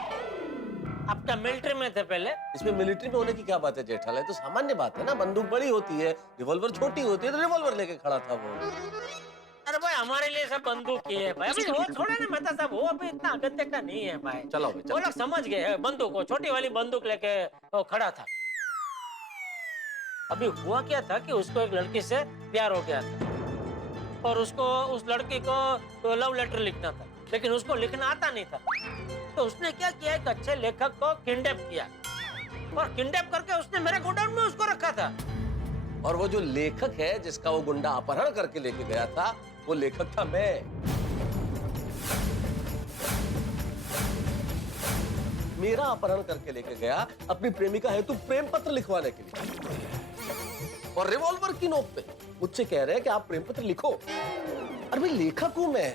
आप क्या मिलिट्री में थे पहले? इसमें मिलिट्री में होने की क्या बात है जेठालाल? तो सामान्य बात है ना, बंदूक बड़ी होती है, रिवॉल्वर छोटी होती है, तो रिवॉल्वर लेके खड़ा था वो। अरे भाई हमारे लिए सब बंदूक ही है भाई, अभी वो छोड़ा ना मेहता साहब, वो अभी इतना अगत्य का नहीं है भाई। चलो भाई, वो लोग समझ गए, बंदूक, वो छोटी वाली बंदूक लेके वो खड़ा था। अभी हुआ क्या था कि उसको एक लड़की से प्यार हो गया था और उसको उस लड़की को लव लेटर लिखना था, लेकिन उसको लिखना आता नहीं था। तो उसने क्या किया, एक अच्छे लेखक को किडनैप किया और किडनैप करके उसने मेरे गोडाउन में उसको रखा था। और वो जो लेखक है जिसका वो गुंडा अपहरण करके लेके गया था, वो लेखक था मैं। मेरा अपहरण करके लेके गया अपनी प्रेमिका हेतु प्रेम पत्र लिखवाने के लिए, और रिवॉल्वर की नोक पे मुझसे कह रहे हैं कि आप प्रेम पत्र लिखो। अरे भाई लेखक हूं मैं,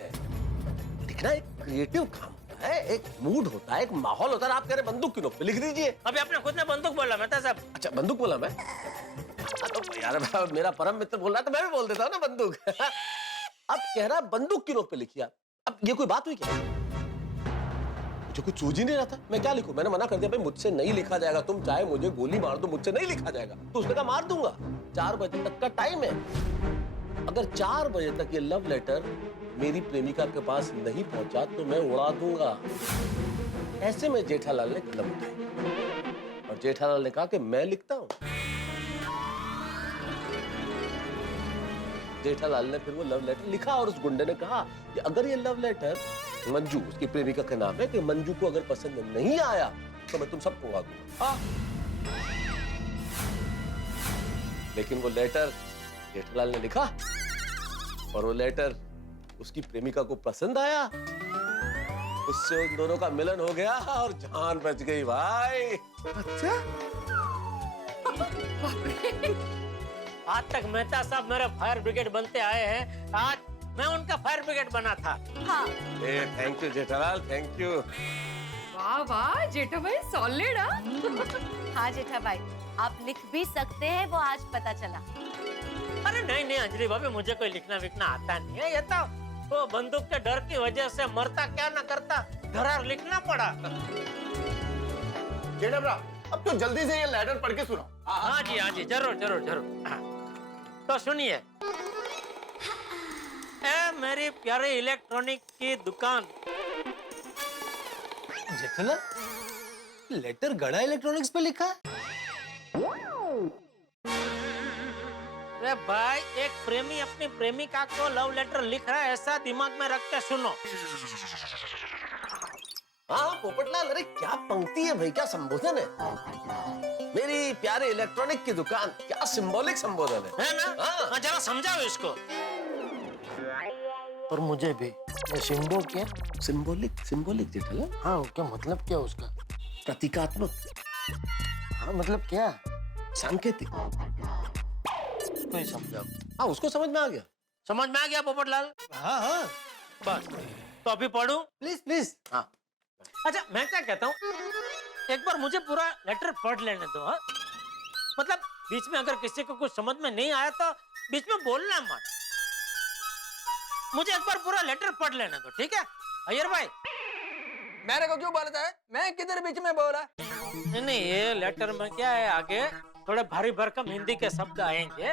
लिखना एक क्रिएटिव काम होता है, एक मूड होता है, एक माहौल होता है। आप कह रहे बंदूक की नोक पे लिख दीजिए। अभी आपने खुद ने बंदूक बोला मेहता साहब। अच्छा बंदूक बोला मैं? तो यार मेरा परम मित्र बोल रहा तो मैं भी बोल देता हूँ ना बंदूक। अब कह रहा बंदूक की नोक पे लिखिए। अब ये कोई बात हुई क्या? मुझे कुछ सूझ ही नहीं रहा था, मैं क्या लिखूं? मैंने मना कर दिया, भाई मुझसे नहीं लिखा जाएगा, तुम चाहे मुझे गोली मार दो, मुझसे नहीं लिखा जाएगा। तो उसने कहा मार दूंगा, 4 बजे तक का टाइम है। अगर 4 बजे तक ये लव लेटर मेरी प्रेमिका के पास नहीं पहुंचा तो मैं उड़ा दूंगा। ऐसे में जेठालाल ने कदम उठाई और जेठालाल ने कहा कि मैं लिखता हूं। जेठालाल ने फिर वो लव लेटर लिखा और उस गुंडे ने कहा कि अगर ये लव लेटर मंजू, उसकी प्रेमिका का नाम है, कि मंजू को अगर पसंद नहीं आया तो मैं तुम सबको उड़ा दूंगा। लेकिन वो लेटर जेठालाल ने लिखा और वो लेटर उसकी प्रेमिका को पसंद आया। उससे उन दोनों का मिलन हो गया और जान बच गई भाई। अच्छा आज तक मेहता साहब मेरे फायर ब्रिगेड बनते आए हैं, आज मैं उनका फायर ब्रिगेड बना था। हाँ thank you Jethalal, thank you. वाह वाह जेठा भाई सॉलिड। हाँ जेठा भाई, आप लिख भी सकते हैं, वो आज पता चला। अरे नहीं नहीं अंजलि भाभी, मुझे कोई लिखना विखना आता नहीं है। ये तो वो बंदूक के डर की वजह से मरता क्या न करता धरार लिखना पड़ा। जेठा भरा, अब तो जल्दी से ये लेटर पढ़ के सुनाओ। हाँ जी जरूर जरूर जरूर। हाँ। तो सुनिए, ए मेरी प्यारी इलेक्ट्रॉनिक की दुकान। जेठालाल लेटर गड़ा इलेक्ट्रॉनिक्स पे लिखा है? अरे भाई, एक प्रेमी अपनी प्रेमिका को लव लेटर लिख रहा है, ऐसा दिमाग में रख के सुनो। हाँ पोपटलाल, अरे क्या पंक्ति है भाई, क्या संबोधन है। मेरी प्यारे इलेक्ट्रॉनिक की दुकान, क्या सिंबॉलिक संबोधन है ना? हाँ। जरा समझाओ इसको। और मुझे भी। ये सिंबो क्या? Symbolic, symbolic Jethalal. हाँ क्या मतलब, क्या उसका? प्रतीकात्मक। हाँ मतलब क्या? सांकेतिक। कोई समझाओ। हाँ उसको समझ में आ गया। समझ में आ गया पोपटलाल? हाँ बस तो अभी पढ़ूं? Please please. हाँ अच्छा, मैं क्या कहता हूँ, एक बार मुझे पूरा लेटर पढ़ लेने दो। हाँ मतलब बीच में अगर किसी को कुछ समझ में नहीं आया तो बीच में बोलना मत। मुझे एक बार पूरा लेटर पढ़ लेने दो, ठीक है अय्यर भाई? मेरे को क्यों बोलता है? मैं किधर बीच में बोला? नहीं ये लेटर में क्या है, आगे थोड़े भारी भरकम हिंदी के शब्द आएंगे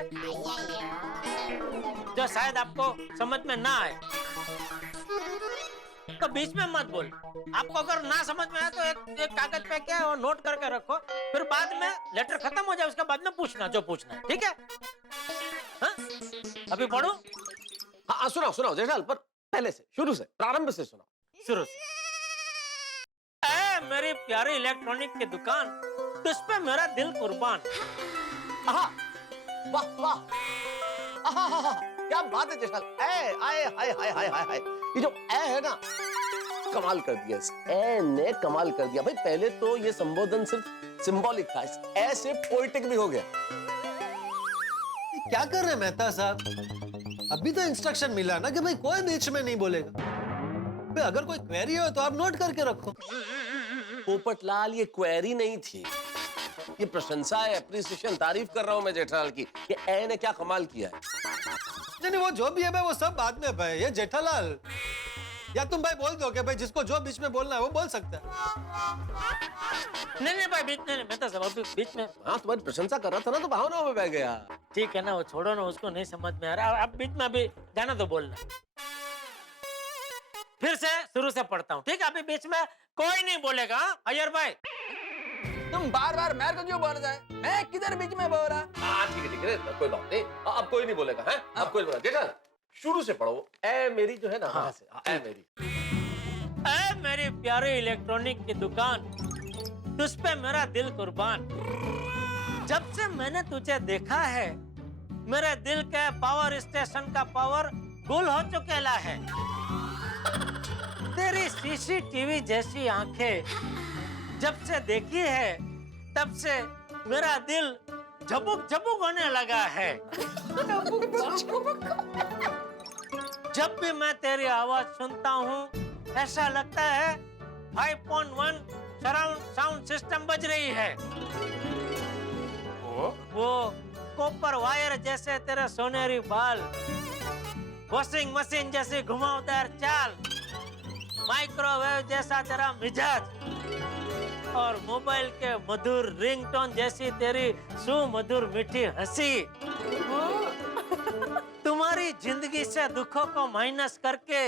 जो शायद आपको समझ में ना आए, तो बीच में मत बोल। आपको अगर ना समझ में आए तो एक कागज पे क्या और नोट करके रखो, फिर बाद में लेटर खत्म हो जाए उसके बाद में पूछना जो पूछना है, ठीक है? हाँ? अभी पढ़ूं? हाँ सुनाओ सुनाओ जेठालाल, पर पहले से, शुरू से, प्रारंभ से सुनाओ। शुरू से। मेरी प्यारी इलेक्ट्रॉनिक की दुकान, तुझ पे मेरा दिल कुर्बान। वाह वाह, क्या बात है जेठालाल। आए हाय हाय हाय हाय, ये जो ए है ना, कमाल कर दिया। इस ए ने कमाल कर दिया भाई। पहले तो ये संबोधन सिर्फ सिंबॉलिक था, इस ए से पोएटिक भी हो गया। क्या कर रहे हैं मेहता साहब? अभी तो इंस्ट्रक्शन मिला ना कि भाई कोई बीच में नहीं बोलेगा। भाई अगर कोई क्वेरी हो तो आप नोट करके रखो। पोपटलाल ये क्वेरी नहीं थी, ये प्रशंसा है, एप्रिसिएशन, तारीफ कर रहा हूं मैं जेठालाल की। ये ए ने क्या कमाल किया है। नहीं वो जो भी है भाई वो सब बाद में भाई। ये जेठालाल, या तुम भाई बोल दो कि भाई जिसको जो बीच में बोलना है वो बोल सकता है। नहीं भाई बीच में मैं तो सब बीच में। हाँ तुम्हारी प्रशंसा कर रहा था ना तो भावनाओं में बह गया। ठीक है ना, वो छोड़ो ना, उसको नहीं समझ में आ रहा। अब बीच में अभी जाना तो बोलना। फिर से शुरू से पढ़ता हूँ, ठीक है? अभी बीच में कोई नहीं बोलेगा अय्यर भाई। तुम बार बार मेरे को क्यों बोल रहे हैं? मैं किधर बीच में बोल रहा? हाँ ठीक है कोई बात नहीं। अब कोई नहीं बोलेगा है। अब कोई बोला जेठा शुरू से पढ़ो। ए मेरी जो है ना वहां से ए मेरी। ऐ मेरी प्यारी इलेक्ट्रॉनिक की दुकान, तुझ पे मेरा दिल कुर्बान। जब से मैंने तुझे देखा है, मेरे दिल के पावर स्टेशन का पावर गुल हो चुकेला है। तेरी सीसीटीवी जैसी आंखें जब से देखी है, तब से मेरा दिल झबुक झबुक होने लगा है। जब भी मैं तेरी आवाज सुनता हूँ, ऐसा लगता है 5.1 सराउंड साउंड सिस्टम बज रही है। वो कॉपर वायर जैसे तेरे सोनेरी बाल, वॉशिंग मशीन जैसी घुमावदार चाल, माइक्रोवेव जैसा तेरा मिजाज और मोबाइल के मधुर रिंगटोन जैसी तेरी सुमधुर मीठी हंसी। तुम्हारी जिंदगी से दुखों को माइनस करके,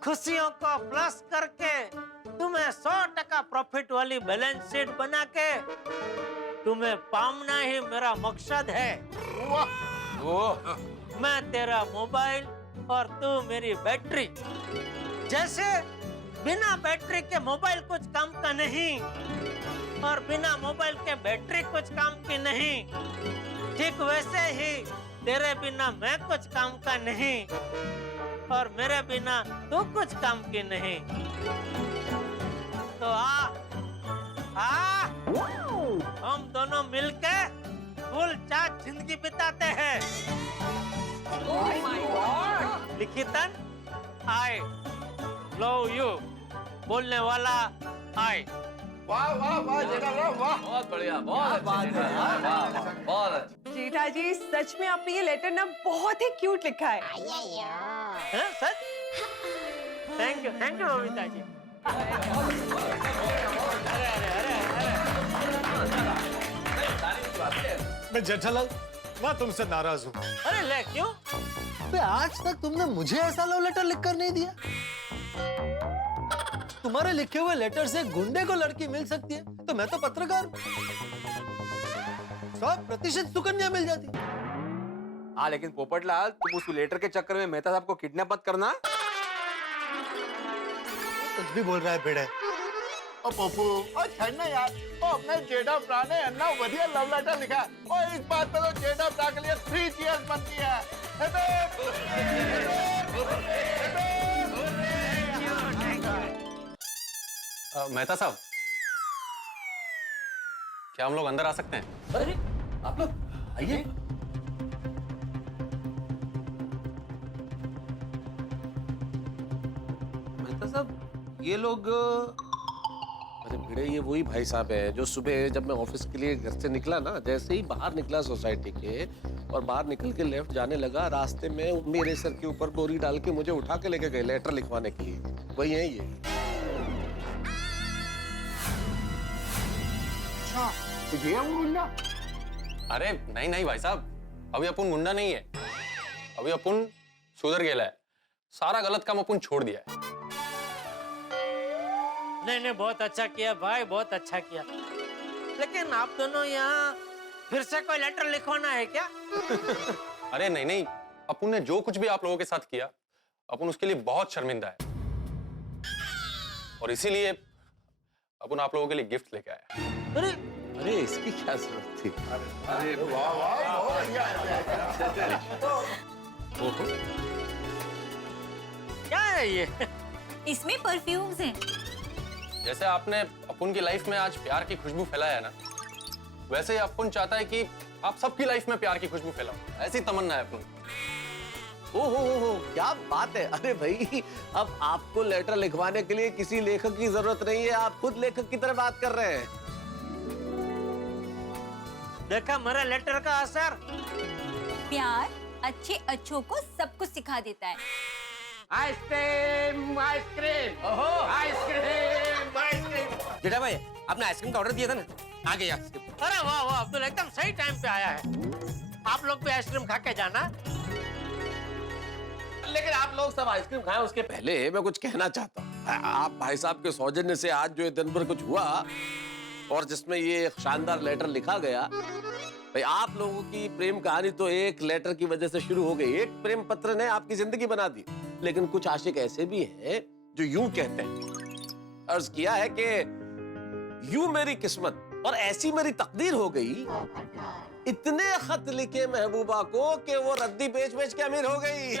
खुशियों को प्लस करके, तुम्हें 100% प्रॉफिट वाली बैलेंस शीट बना के तुम्हें पाना ही मेरा मकसद है। मैं तेरा मोबाइल और तू मेरी बैटरी। जैसे बिना बैटरी के मोबाइल कुछ काम का नहीं और बिना मोबाइल के बैटरी कुछ काम की नहीं, ठीक वैसे ही तेरे बिना मैं कुछ काम का नहीं और मेरे बिना तू कुछ काम की नहीं। तो आ हम दोनों मिलके फुल चाट जिंदगी बिताते हैं। लिखितन आई लव यू, बोलने वाला आई। वाह वाह वाह जेठालाल वाह, बहुत बढ़िया, बहुत बात है यार, बहुत अच्छा। जेठा जी सच में आपने ये लेटर ना बहुत ही क्यूट लिखा है। हैं, सच? Thank you Babita ji. मैं जेठालाल मैं तुमसे नाराज हूँ। अरे ले क्यों? आज तक तुमने मुझे ऐसा लव लेटर लिखकर नहीं दिया। तुम्हारे लिखे हुए लेटर से गुंडे को लड़की मिल सकती है, तो मैं तो पत्रकार 100% सुकन्या मिल जाती। हाँ लेकिन पोपटलाल तुम उस लेटर के चक्कर में मेहता साहब को किडनैप मत करना। कुछ भी बोल रहा है बेड़े। ओ पप्पू ओ छन्ना यार, ओ अपने जेठा भरा ने अन्ना बढ़िया लव लेटर लिखा और इस बात पे तो जेठा भरा के लिए 3 चीयर्स बनती है। मेहता साहब, क्या हम लोग अंदर आ सकते हैं? अरे आप लोग आइए। मेहता साहब ये लोग अरे भिड़े ये वही भाई साहब है जो सुबह जब मैं ऑफिस के लिए घर से निकला ना, जैसे ही बाहर निकला सोसाइटी के और बाहर निकल के लेफ्ट जाने लगा, रास्ते में मेरे सर के ऊपर बोरी डाल के मुझे उठा के लेके गए लेटर लिखवाने के लिए। वही है ये। तो ये है वो गुंडा? अरे नहीं नहीं भाई साहब, अभी अपन गुंडा नहीं है, अभी अपन सुधर गेला है। सारा गलत काम अपन छोड़ दिया है। नहीं बहुत अच्छा किया भाई, बहुत अच्छा किया। लेकिन आप दोनों यहाँ फिर से कोई लेटर लिखवाना है क्या? अरे नहीं, अपन ने जो कुछ भी आप लोगों के साथ किया, अपन उसके लिए बहुत शर्मिंदा है और इसीलिए अपन आप लोगों के लिए गिफ्ट लेके आया। अरे इसकी क्या जरूरत थी? अरे वाह वाह बहुत क्या है ये? इसमें परफ्यूम्स हैं। जैसे आपने अपन की लाइफ में आज प्यार की खुशबू फैलाया है ना, वैसे ही अपन चाहता है कि आप सबकी लाइफ में प्यार की खुशबू फैलाओ। ऐसी तमन्ना है अपन। ओहो क्या बात है। अरे भाई अब आपको लेटर लिखवाने के लिए किसी लेखक की जरूरत नहीं है, आप खुद लेखक की तरह बात कर रहे हैं। देखा मेरा लेटर का असर? प्यार अच्छे अच्छों को सब कुछ सिखा देता है। Ice cream ice cream ice cream ice cream. Jetha भाई आपने आइसक्रीम का ऑर्डर दिया था ना, आ गई आइसक्रीम। अरे वाह वाह अब्दुल, एकदम सही टाइम पे आया है। आप लोग भी आइसक्रीम खा के जाना। लेकिन आप लोग सब आइसक्रीम खाएं उसके पहले मैं कुछ कहना चाहता हूँ। आप भाई साहब के सौजन्य से आज जो दिन भर कुछ हुआ, और जिसमें ये शानदार लेटर लिखा गया। भाई आप लोगों की प्रेम कहानी तो एक लेटर की वजह से शुरू हो गई, एक प्रेम पत्र ने आपकी जिंदगी बना दी। लेकिन कुछ आशिक ऐसे भी हैं जो यूं कहते हैं, अर्ज किया है कि यूं मेरी किस्मत और ऐसी मेरी तकदीर हो गई, इतने खत लिखे महबूबा को कि वो रद्दी बेच बेच के अमीर हो गई।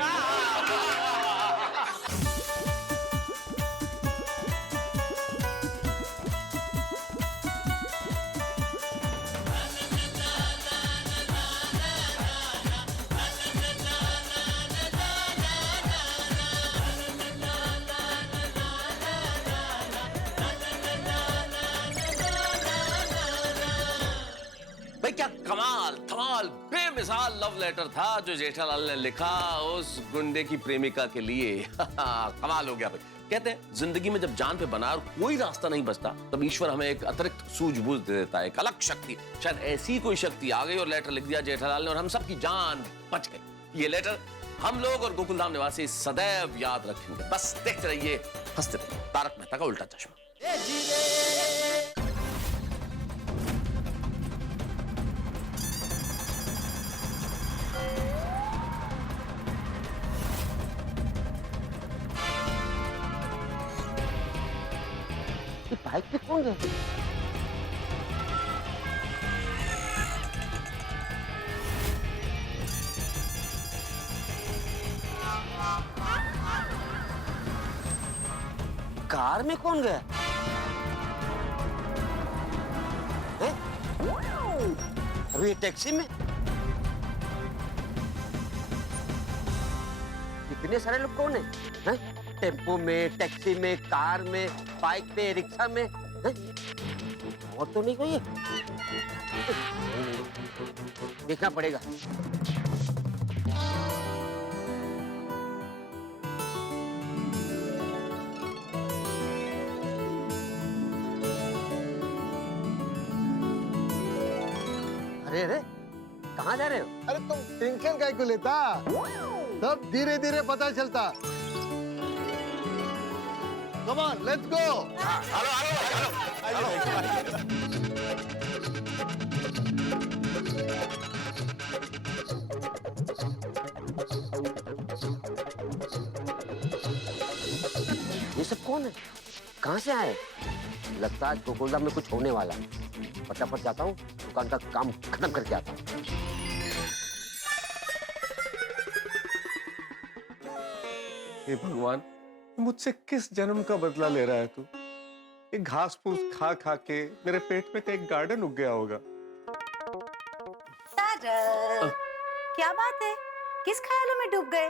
भाई क्या कमाल कमाल बेमिसाल लव लेटर था जो जेठालाल ने लिखा उस गुंडे की प्रेमिका के लिए। कमाल हो गया भाई। कहते हैं जिंदगी में जब जान पे बना और कोई रास्ता नहीं बचता तब ईश्वर हमें एक अतिरिक्त सूझबूझ दे देता है, एक अलग शक्ति। शायद ऐसी कोई शक्ति आ गई और लेटर लिख दिया जेठालाल ने और हम सबकी जान बच गई। ये लेटर हम लोग और गोकुलधाम निवासी सदैव याद रखेंगे। बस देखते रहिए, हंसते रहिए। तारक मेहता का उल्टा चश्मा। बाइक पे कौन है? कार में कौन गया? अभी ये टैक्सी में इतने सारे लोग कौन है? टेम्पो में, टैक्सी में, कार में, बाइक पे, रिक्शा में। और तो नहीं कोई है? देखना पड़ेगा। अरे अरे कहाँ जा रहे हो? अरे तुम टेंशन काहे को लेता, सब धीरे धीरे पता चलता। Come on, let's go. ये सब कौन है? कहाँ से आए? लगता है गोकुलधाम में कुछ होने वाला है। फटाफट जाता हूँ, दुकान का काम खत्म करके आता हूँ। हे भगवान, मुझसे किस जन्म का बदला ले रहा है तू? ये घास फूस खा खा के मेरे पेट में एक गार्डन उग गया होगा। क्या बात है? किस ख्यालों में डूब गए?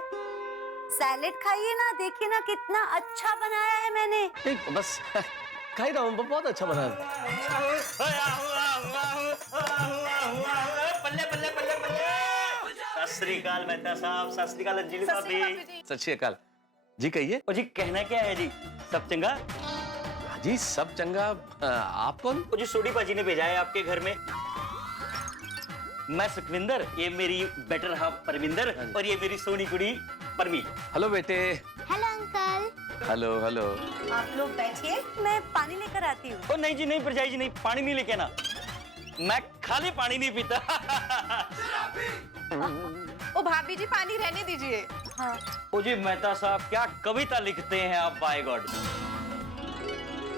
सैलेड खाइए ना, देखिए ना कितना अच्छा बनाया है मैंने। बस खा ही रहा हूँ, बहुत अच्छा बना है। बल्ले बल्ले बल्ले बल्ले। सत श्री अकाल मेहता साहब, सत श्री अकाल अंजलि भाभी। सत श्री अकाल जी। कहिए। ओ जी कहना क्या है जी? सब चंगा? जी सब चंगा। आप कौन? ओ जी सोडी बाजी ने भेजा है आपके घर में। मैं सुखविंदर, ये मेरी बेटर हाफ परविंदर और ये मेरी सोनी कुड़ी परवी। हेलो बेटे। Hello uncle. Hello hello. आप लोग बैठिए, मैं पानी लेकर आती हूँ। ओ नहीं जी नहीं भरजाई जी नहीं, पानी नहीं लेके ना, मैं खाली पानी नहीं पीता। ओ भाभी जी पानी रहने दीजिए। हाँ। ओ जी मेहता साहब क्या कविता लिखते हैं आप, बाय गॉड।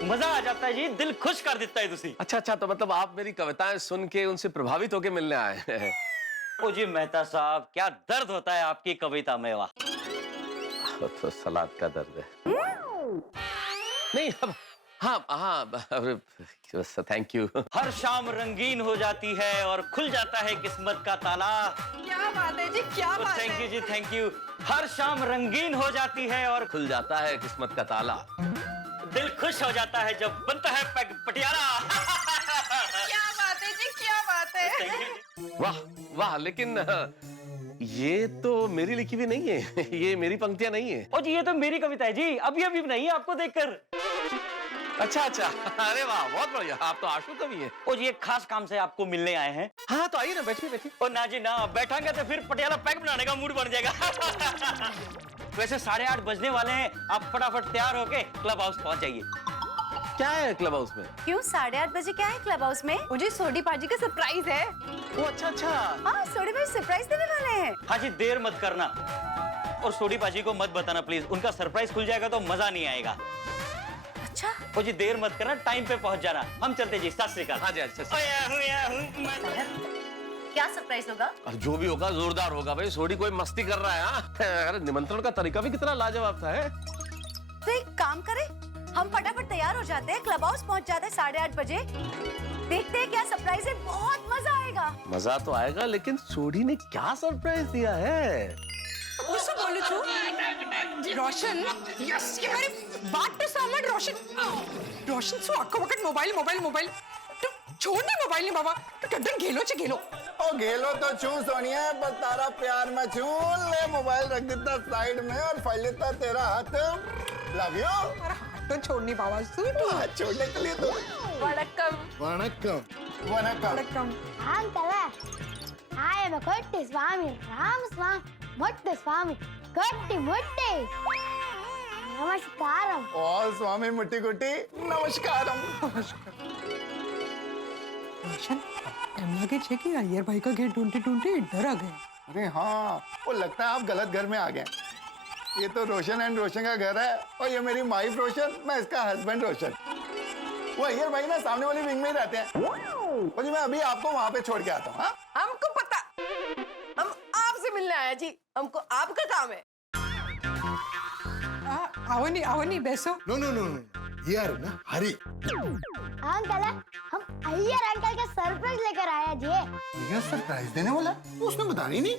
मजा आ जाता है जी, दिल खुश कर देता है तुसी। अच्छा अच्छा, तो मतलब आप मेरी कविताएं सुन के उनसे प्रभावित होके मिलने आए हैं। ओ जी मेहता साहब क्या दर्द होता है आपकी कविता में, वाह। तो सलाद का दर्द है। नहीं अब हाँ हाँ, थैंक यू। हर शाम रंगीन हो जाती है और खुल जाता है किस्मत का ताला। क्या बात है जी, क्या बात है। थैंक यू जी, थैंक यू। हर शाम रंगीन हो जाती है और खुल जाता है किस्मत का ताला। दिल खुश हो जाता है जब बनता है पटियाला। क्या बात है जी, क्या बात है। वाह वाह, लेकिन ये तो मेरी लिखी भी नहीं है, ये मेरी पंक्तियां नहीं है। ओ जी ये तो मेरी कविता है जी, अभी अभी बनाई है आपको देखकर। अच्छा अच्छा, अरे वाह बहुत बढ़िया, आप तो आशु कवि हैं। ओ जी एक खास काम से आपको मिलने आए हैं। हाँ तो आइए ना, बैठिए बैठिए। ओ ना जी ना, बैठांगे तो फिर पटियाला पैक बनाने का मूड बन जाएगा। वैसे 8:30 बजने वाले हैं, आप फटाफट तैयार होके क्लब हाउस पहुंच जाइए। क्या है क्लब हाउस में? क्यों 8:30 बजे क्या है क्लब हाउस में? मुझे सोडी पाजी का सरप्राइज है। ओ अच्छा। हाँ, सोडी पाजी सरप्राइज देने वाले हैं। हाँ जी, देर मत करना और सोडी पाजी को मत बताना प्लीज, उनका सरप्राइज खुल जाएगा तो मजा नहीं आएगा। अच्छा। ओ जी देर मत करना, टाइम पे पहुंच जाना। हम चलते जी, सत श्री अकाल। हाँ जी, अच्छा। क्या सरप्राइज होगा? और जो भी होगा जोरदार होगा भाई। सोडी कोई मस्ती कर रहा है। हाँ? अरे निमंत्रण का तरीका भी कितना लाजवाब था है? तो एक काम करें, हम फटाफट तैयार हो जाते हैं, क्लब हाउस पहुंच जाते हैं 8:30 बजे। देखते हैं क्या सरप्राइज है, बहुत मजा आएगा। मजा तो आएगा, लेकिन सोडी ने क्या सरप्राइज दिया है? उसको बोलू छू रोशन, यस ये मारी बात तो सामने रोशन सु आको वक्त मोबाइल तो छोड़ने मोबाइल ने बाबा तो कदर घेलो ओ घेलो तो छू सोनिया, पर तारा प्यार में छू ले। मोबाइल रख देता साइड में और फैल लेता तेरा हाथ। Love you. हाथ तो छोड़नी बाबा हाथ छोड़ने के लिए तो वणक्कम ఆయన కొట్టి స్వామి రామస్వామి మొట్టు స్వామి కొట్టి ముట్టి నమస్కారం और स्वामी मुट्टी गुट्टी नमस्कारम। रोशन एम लगे छे कि अय्यर भाई का गेट ढूंढते इधर आ गए। अरे हाँ, वो लगता है आप गलत घर में आ गए। ये तो रोशन एंड रोशन का घर है और ये मेरी वाइफ रोशन, मैं इसका हस्बैंड रोशन। वो अय्यर भाई ना सामने वाली विंग में ही रहते हैं। और जी मैं अभी आपको वहाँ पे छोड़ के आता हूँ। हमको पता, हम आपसे मिलने आया जी, हमको आपका काम है। आओ नहीं बैसो। नो यार ना हरी अंकल हम अय्यर अंकल का सरप्राइज लेकर आया जी। ये सरप्राइज देने वाला उसने बतानी नहीं।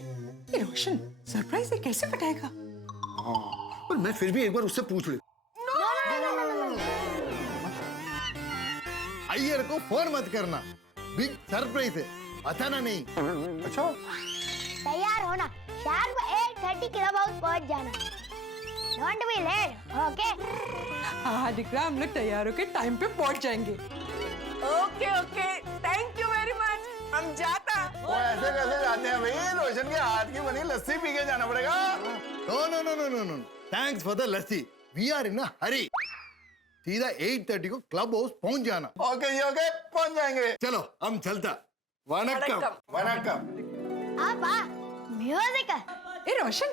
ये रोशन सरप्राइज है, कैसे बताएगा? हाँ, पर मैं फिर भी एक बार उससे पूछ लूं। अय्यर को फोन मत करना, बिग सरप्राइज है, बताना नहीं। अच्छा तैयार होना, शार्प 8:30 क्लब हाउस पहुंच जाना। Don't be late, okay? हाँ दिकरा, हम लोग तैयार होके टाइम पे पहुंच जाएंगे। Okay thank you very much, हम जाता। वो ऐसे कैसे जाते हैं भाई? रोशन के हाथ की बनी लस्सी पी के जाना पड़ेगा। No thanks for the lassi, we are in a hurry. सीधा 8:30 को क्लब हाउस पहुंच जाना। ओके पहुंच जाएंगे। चलो हम चलता। वनक्कम। आपा म्यूजिक। ए रोशन,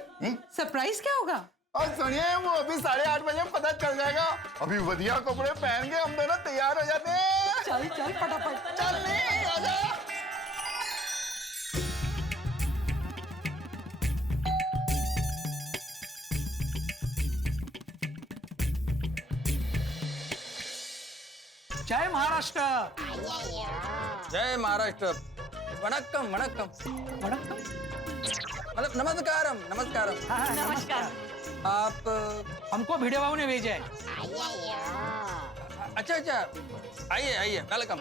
सरप्राइज क्या होगा? और सुनिए, वो अभी 8:30 बजे पता चल जाएगा। अभी बढ़िया कपड़े पहन के हम दोनों तैयार हो जाते हैं। चल फटाफट चल नहीं आजा। जय महाराष्ट्र। जय महाराष्ट्र। वणक्कम मतलब नमस्कारम। नमस्कार। आप हमको भिड़े बाबू ने भेजा है। अच्छा आइए वेलकम।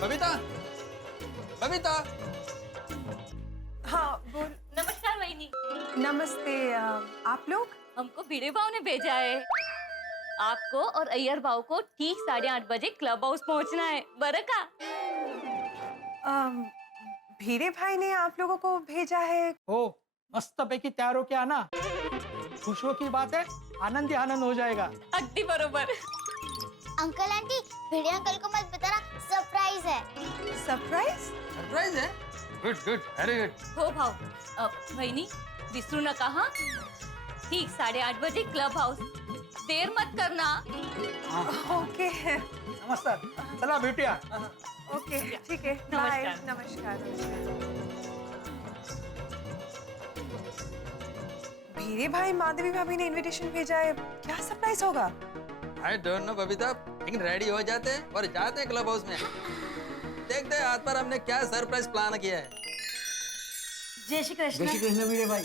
बबीता हाँ बोल। नमस्कार वहीनी। नमस्ते। आप लोग? हमको भिड़े भाव ने भेजा है, आपको और अय्यर भाव को ठीक 8:30 बजे क्लब हाउस पहुंचना है। बरका भीरे भाई ने आप लोगों को भेजा है। ओ मस्त पैकी तैयार होके आना, खुशियों की बात है, आनंद ही आनंद हो जाएगा। अगदी बरोबर। अंकल आंटी भिड़े अंकल को मत बताना, सरप्राइज है। सरप्राइज है? Good very good. हो भाव, वहीनी विसरू नका हाँ, ठीक 8:30 बजे क्लब हाउस, देर मत करना। ओके नमस्कार, चला भेटूया। ओके ठीक है, बाय। नमस्कार। भीरे भाई माधवी भाभी ने इनविटेशन भेजा है, क्या सरप्राइज होगा? आई डोंट नो बबीता, लेकिन रेडी हो जाते हैं और जाते हैं क्लब हाउस में। देखते हैं आज पर हमने क्या सरप्राइज प्लान किया है। जय श्री कृष्ण। जय श्री कृष्ण भीरे भाई।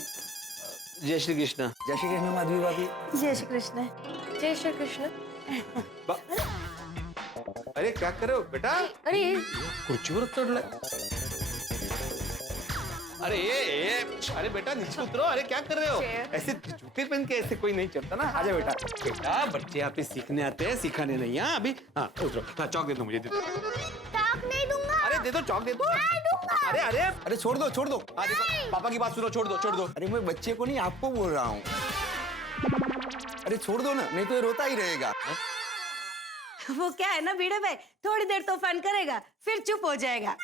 जय श्री कृष्ण। जय श्री कृष्ण माधवी भाभी। जय श्री कृष्ण। जय श्री कृष्ण। अरे क्या कर रहे हो बेटा? अरे खुर्चीवर चढ़ले। अरे बेटा नीचे उतरो। अरे क्या कर रहे हो? ऐसे जूते पहन के ऐसे कोई नहीं चलता ना। आजा बेटा बच्चे यहाँ पे सीखने आते हैं, सिखाने नहीं। हाँ अभी हाँ उतरो। हाँ चौक दे दो मुझे, दे दो। चॉक नहीं दूंगा। अरे दे दो, चौक दे दो। नहीं दूंगा। अरे छोड़ दो। हाँ देखो पापा की बात सुनो, छोड़ दो। अरे मैं बच्चे को नहीं आपको बोल रहा हूँ। अरे छोड़ दो ना, नहीं तो ये रोता ही रहेगा। वो क्या है ना भिड़े भाई, थोड़ी देर तो फन करेगा फिर चुप हो जाएगा।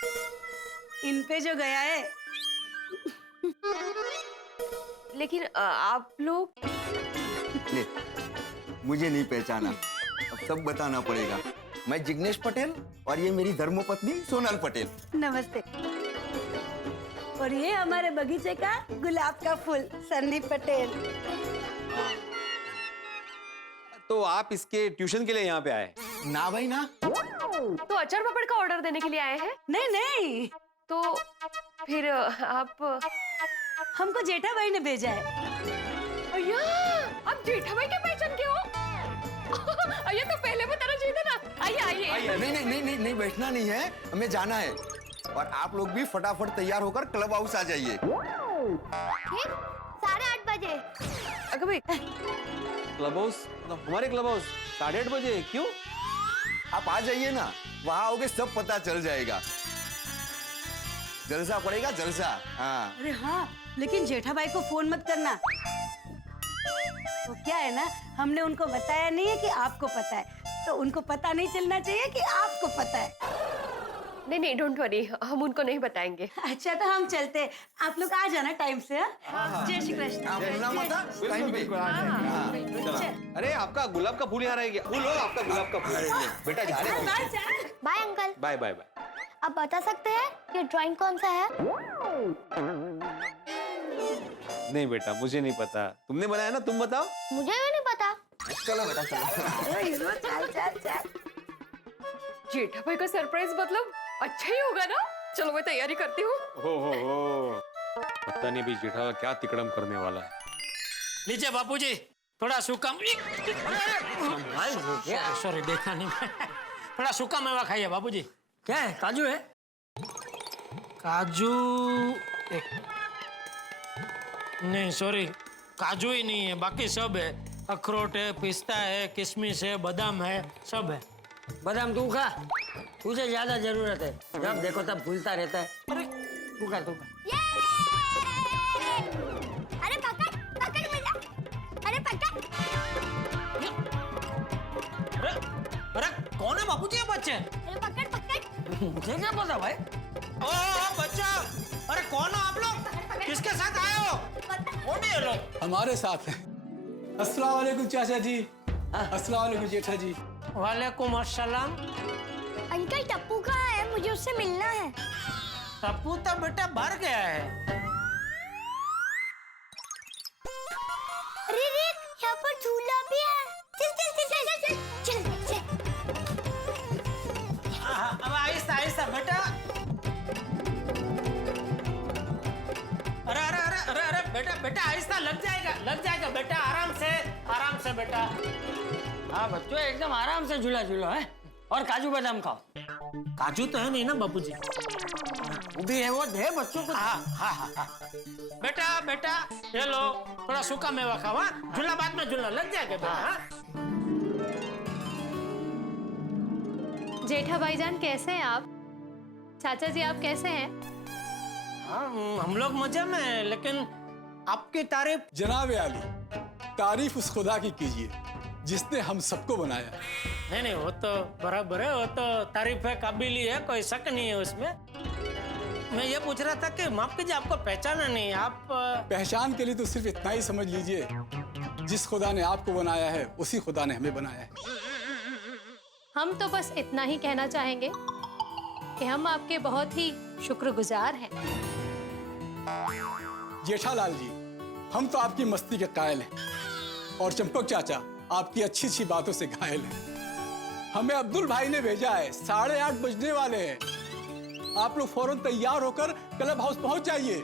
इन पे जो गया है। लेकिन आप लोग ले, मुझे नहीं पहचाना, अब सब बताना पड़ेगा। मैं जिग्नेश पटेल और ये मेरी धर्मपत्नी सोनल पटेल। नमस्ते। और ये हमारे बगीचे का गुलाब का फूल संदीप पटेल। तो आप इसके ट्यूशन के लिए यहाँ पे आए? ना भाई ना। तो अचार पापड़ का ऑर्डर देने के लिए आए हैं? नहीं नहीं। तो फिर आप हमको जेठा भाई ने भेजा है। अय्या, आप जेठा भाई के पहचान के हो? अय्या, तो पहले बताना चाहिए था ना। आइए आइए। नहीं, बैठना नहीं है, हमें जाना है। और आप लोग भी फटाफट तैयार होकर क्लब हाउस आ जाइए। 8:30 बजे। अगर भाई क्लब हाउस, हमारे क्लब हाउस 8:30 बजे क्यों? आप आ जाइए ना, वहाँ आओगे सब पता चल जाएगा। जलसा पड़ेगा, जलसा। हाँ। अरे हाँ, लेकिन जेठा भाई को फोन मत करना। तो क्या है ना, हमने उनको बताया नहीं है कि आपको पता है, तो उनको पता नहीं चलना चाहिए कि आपको पता है। नहीं, डोंट वरी, हम उनको नहीं बताएंगे। अच्छा, तो हम चलते हैं, आप लोग आ जाना टाइम से। जय श्री कृष्ण। अरे आपका गुलाब का फूल यहाँ रह गया। फूल हो आपका गुलाब का फूल। बेटा जा रहे हैं। Bye uncle. Bye bye bye. आप बता सकते हैं ये ड्राइंग कौन सा है? नहीं बेटा, मुझे नहीं पता। तुमने बनाया ना, तुम बताओ। मुझे भी नहीं पता। चलो बेटा चलो। जेठा भाई का सरप्राइज मतलब अच्छा ही होगा ना। चलो मैं तैयारी करती हूँ। हो पता नहीं भी जेठा क्या तिकड़म करने वाला है। लीजिए बापूजी, थोड़ा सूखा। सॉरी, देखा नहीं। थोड़ा सूखा मेवा खाइए बापूजी। क्या है, काजू है? काजू नहीं, सॉरी, काजू ही नहीं है, बाकी सब है। अखरोट है, पिस्ता है, किशमिश है, बादाम है, सब है। बादाम तू खा, तुझे ज्यादा जरूरत है। जब देखो तब फूलता रहता है। अरे तू खा। अरे पकड़ मेरा। अरे पकड़। अरे कौन है बापूजी ये बच्चे? अरे पकड़। मुझे क्या पता भाई। ओ बच्चा, अरे कौन हो आप लोग? किसके साथ आए हो? कौन है ये लोग? हमारे साथ हैं। अस्सलाम वालेकुम चाचा जी। अस्सलाम वालेकुम जेठा जी। वालेकुम अस्सलाम। अंकल टप्पू कहाँ है? मुझे उससे मिलना है। टप्पू तो बेटा बाहर गया है। अरे यहाँ पर झूला भी है। चल। अब आहिस्ता बेटा। अरे बेटा आहिस्ता, लग जाएगा बेटा। आराम से बेटा। हाँ बच्चों, एकदम आराम से झूला है। और काजू बादाम खाओ। काजू तो है नहीं ना बापूजी? वो भी है, वो दे बच्चों को। हाँ। बेटा ये लो, थोड़ा सूखा मेवा खाओ। हाँ, झूला बाद में झूलना, लग जाएगा बेटा। हाँ? जेठा भाईजान कैसे हैं आप? चाचा जी आप कैसे हैं? हाँ, हम लोग मजे में हैं, लेकिन आपकी तारीफ। जनाब आली, तारीफ उस खुदा की कीजिए जिसने हम सबको बनाया। नहीं, वो तो बराबर है, वो तो तारीफ है, काबिल ही है, कोई शक नहीं है उसमें। मैं ये पूछ रहा था कि माफ कीजिए, आपको पहचाना नहीं। आप पहचान के लिए तो सिर्फ इतना ही समझ लीजिए, जिस खुदा ने आपको बनाया है उसी खुदा ने हमें बनाया है। हम तो बस इतना ही कहना चाहेंगे कि हम आपके बहुत ही शुक्रगुजार हैं। जेठालाल जी, हम तो आपकी मस्ती के कायल हैं और चंपक चाचा आपकी अच्छी बातों से घायल हैं। हमें अब्दुल भाई ने भेजा है, 8:30 बजने वाले हैं। आप लोग फौरन तैयार होकर क्लब हाउस पहुंच जाइए।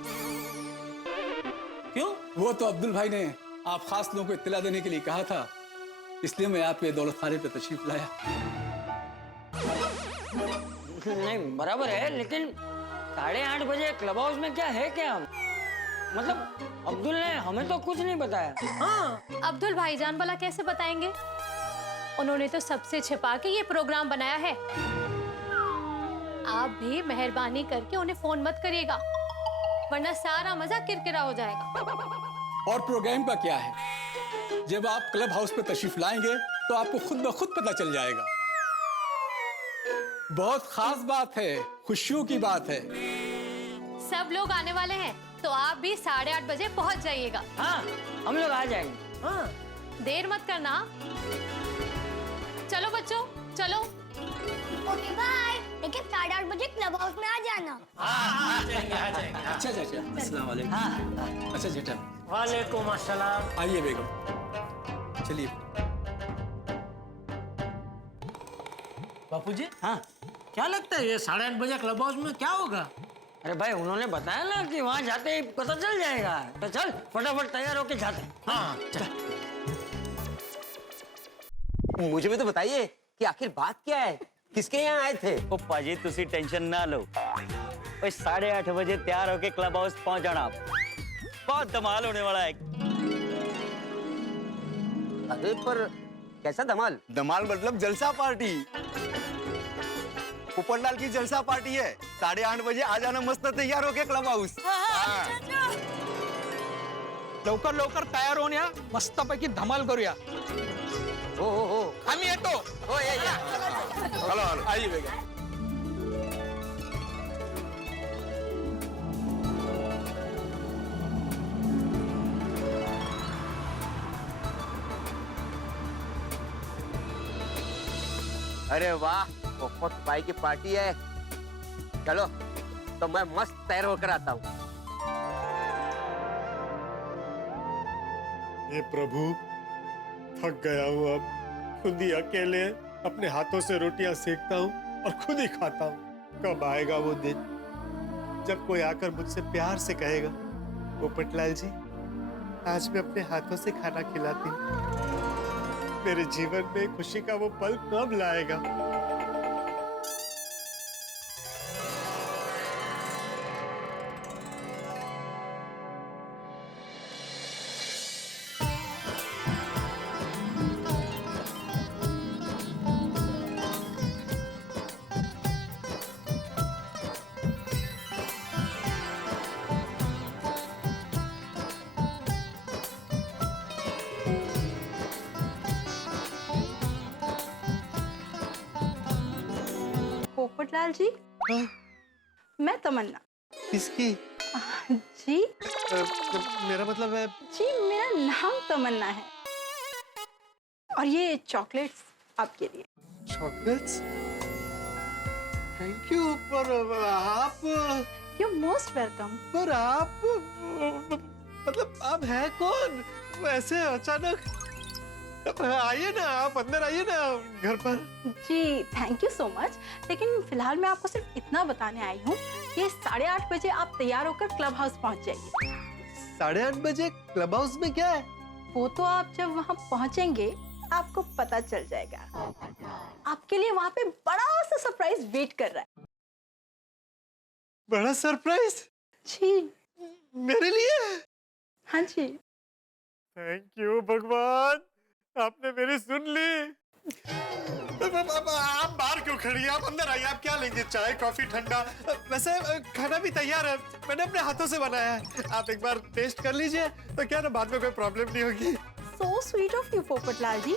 क्यों? वो तो अब्दुल भाई ने आप खास लोगों को इत्तला देने के लिए कहा था, इसलिए मैं आपके दौलत खाने पे तशरीफ लाया। नहीं बराबर है, लेकिन 8:30 बजे क्लब हाउस में क्या है? क्या मतलब अब्दुल ने हमें तो कुछ नहीं बताया। हाँ, अब्दुल भाईजान वाला कैसे बताएंगे? उन्होंने तो सबसे छिपा के ये प्रोग्राम बनाया है। आप भी मेहरबानी करके उन्हें फोन मत करिएगा, वरना सारा मजा किरकिरा हो जाएगा। और प्रोग्राम का क्या है? जब आप क्लब हाउस पे तशरीफ लाएंगे तो आपको खुद ब खुद पता चल जाएगा। बहुत खास बात है, खुशियों की बात है। सब लोग आने वाले हैं तो आप भी 8:30 बजे पहुंच जाइएगा। हाँ, हम लोग आ जाएंगे। हाँ, देर मत करना। चलो बच्चों, चलो। ओके बाय, लेकिन 8:30 बजे क्लब हाउस में आ जाना। आ जाएंगे। अच्छा चाचा, अस्सलाम वालेकुम। अच्छा जेठा, वालेकुम अस्सलाम। आइए बेगम, चलिए। बापूजी, हाँ, क्या लगता है ये 8:30 बजे क्लब हाउस में क्या होगा? अरे भाई उन्होंने बताया ना कि वहाँ जाते ही पता चल जाएगा। तो चल फटाफट तैयार होके जाते हैं। हाँ, चल। मुझे भी तो बताइए कि आखिर बात क्या है, किसके यहाँ आए थे? ओ पाजी तुसी टेंशन ना लो, 8:30 बजे तैयार होके क्लब हाउस पहुंच जाना। आप बहुत धमाल होने वाला है। अरे पर कैसा धमाल? धमाल मतलब जलसा पार्टी। पोपटलाल की जलसा पार्टी है। 8:30 बजे आ जाना मस्त तैयार होके क्लब हाउस। लवकर लवकर तयार होऊन या, मस्तपैकी धमाल करूया। हो आम्ही येतो। हो या। हेलो हेलो, आइए बेगम। अरे वाह, पोपट भाई की पार्टी है। चलो तो मैं मस्त तैयार होकर आता हूँ। हे प्रभु, थक गया हूँ अब। खुद ही अकेले अपने हाथों से रोटियां सेकता हूँ और खुद ही खाता हूँ। कब आएगा वो दिन जब कोई आकर मुझसे प्यार से कहेगा, पोपटलाल जी आज मैं अपने हाथों से खाना खिलाती हूँ। मेरे जीवन में खुशी का वो पल कब लाएगा? पोपटलाल जी, मैं तमन्ना। किसकी? जी मेरा मतलब है जी, मेरा नाम तमन्ना है और ये चॉकलेट्स आपके लिए। चॉकलेट्स? Thank you. पर आप? You most welcome. पर आप मतलब आप है कौन? वैसे अचानक? आइए ना, आप अंदर आइए ना घर पर। जी थैंक यू सो मच, लेकिन फिलहाल मैं आपको सिर्फ इतना बताने आई हूँ कि 8:30 बजे आप तैयार होकर क्लब हाउस पहुँच जाइए। 8:30 बजे क्लब हाउस में क्या है? वो तो आप जब वहाँ पहुँचेंगे आपको पता चल जाएगा। आपके लिए वहाँ पे बड़ा सा सरप्राइज वेट कर रहा है। बड़ा सरप्राइज? जी। मेरे लिए? हाँ जी। थैंक यू भगवान, आपने मेरी सुन ली। आप बाहर क्यों खड़ी हैं? आप अंदर आइए। आप क्या लेंगे, चाय कॉफी ठंडा? वैसे खाना भी तैयार है, मैंने अपने हाथों से बनाया है। आप एक बार टेस्ट कर लीजिए तो क्या ना बाद में कोई प्रॉब्लम नहीं होगी। So sweet of you, Popatlal जी।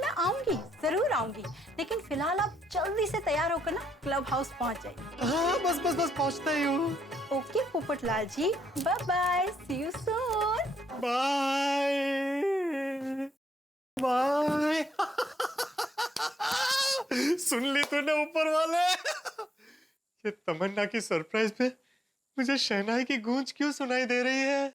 मैं आऊंगी, जरूर आऊंगी, लेकिन फिलहाल आप जल्दी से तैयार होकर ना क्लब हाउस पहुंच जाइए। हाँ बस पहुंचता ही हूँ। Okay Popatlal ji, bye bye, see you soon. Bye bye. सुन ली तूने ऊपर वाले? ये तमन्ना की सरप्राइज पे मुझे शहनाई की गूंज क्यों सुनाई दे रही है?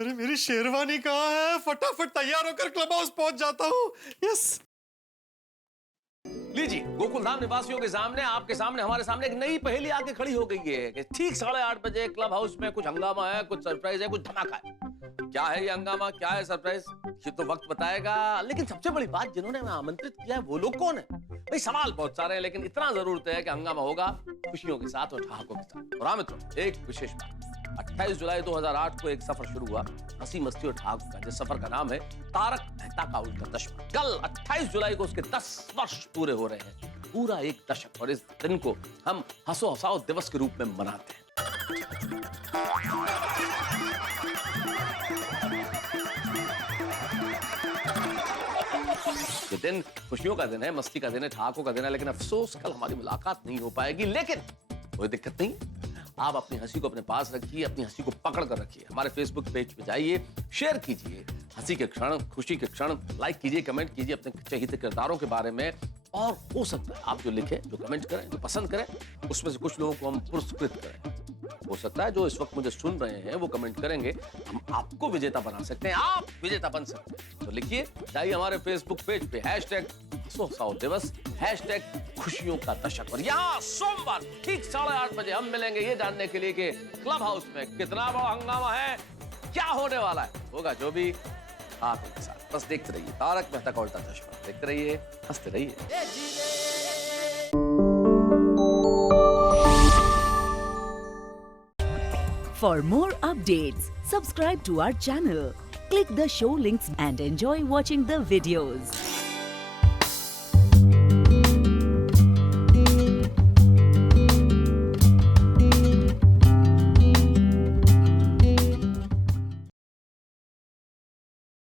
अरे मेरी शेरवानी कहाँ है? फटाफट तैयार होकर क्लब हाउस पहुंच जाता हूँ। यस। लीजिए, गोकुलधाम निवासियों के सामने, आपके सामने, हमारे सामने एक नई पहेली आके खड़ी हो गई है कि ठीक 8:30 बजे क्लब हाउस में कुछ हंगामा है, कुछ सरप्राइज है, कुछ धमाका है। क्या है ये हंगामा, क्या है सरप्राइज, ये तो वक्त बताएगा। लेकिन सबसे बड़ी बात, जिन्होंने हमें आमंत्रित किया है वो लोग कौन है? भाई सवाल बहुत सारे हैं, लेकिन इतना जरूर है कि हंगामा होगा खुशियों के साथ और ठहाकों के साथ। और हाँ मित्रों, एक विशेष बात, 28 जुलाई 2008 को एक सफर शुरू हुआ, हंसी मस्ती और ठहाकों का। जिस सफर का नाम है तारक मेहता का उल्टा चश्मा। कल 28 जुलाई को उसके 10 वर्ष पूरे हो रहे हैं, पूरा एक दशक। और इस दिन को हम हंसो हंसाओ दिवस के रूप में मनाते हैं। ये दिन खुशियों का दिन है, मस्ती का दिन है, ठहाकों का दिन है, लेकिन अफसोस कल हमारी मुलाकात नहीं हो पाएगी। लेकिन कोई दिक्कत नहीं, आप अपनी हंसी को अपने पास रखिए, अपनी हंसी को पकड़ कर रखिए। हमारे फेसबुक पेज पे जाइए, शेयर कीजिए हंसी के क्षण, खुशी के क्षण, लाइक कीजिए, कमेंट कीजिए अपने चहेते किरदारों के बारे में। और हो सकता है आप जो लिखें, जो कमेंट करें, जो पसंद करें, उसमें से कुछ लोगों को हम पुरस्कृत करें। हो सकता है जो इस वक्त मुझे सुन रहे हैं वो कमेंट करेंगे, हम आपको विजेता बना सकते हैं, आप विजेता बन सकते हैं। तो लिखिए, जाइए हमारे फेसबुक पेज पे #दिवस, #खुशियों का दशक। और यहाँ सोमवार ठीक 8:30 बजे हम मिलेंगे ये जानने के लिए कि क्लब हाउस में कितना बड़ा हंगामा है, क्या होने वाला है। होगा जो भी आपके साथ, बस देखते रहिए तारक मेहता का उल्टा चश्मा, देखते रहिए, हंसते रहिए। For more updates, subscribe to our channel, click the show links and enjoy watching the videos.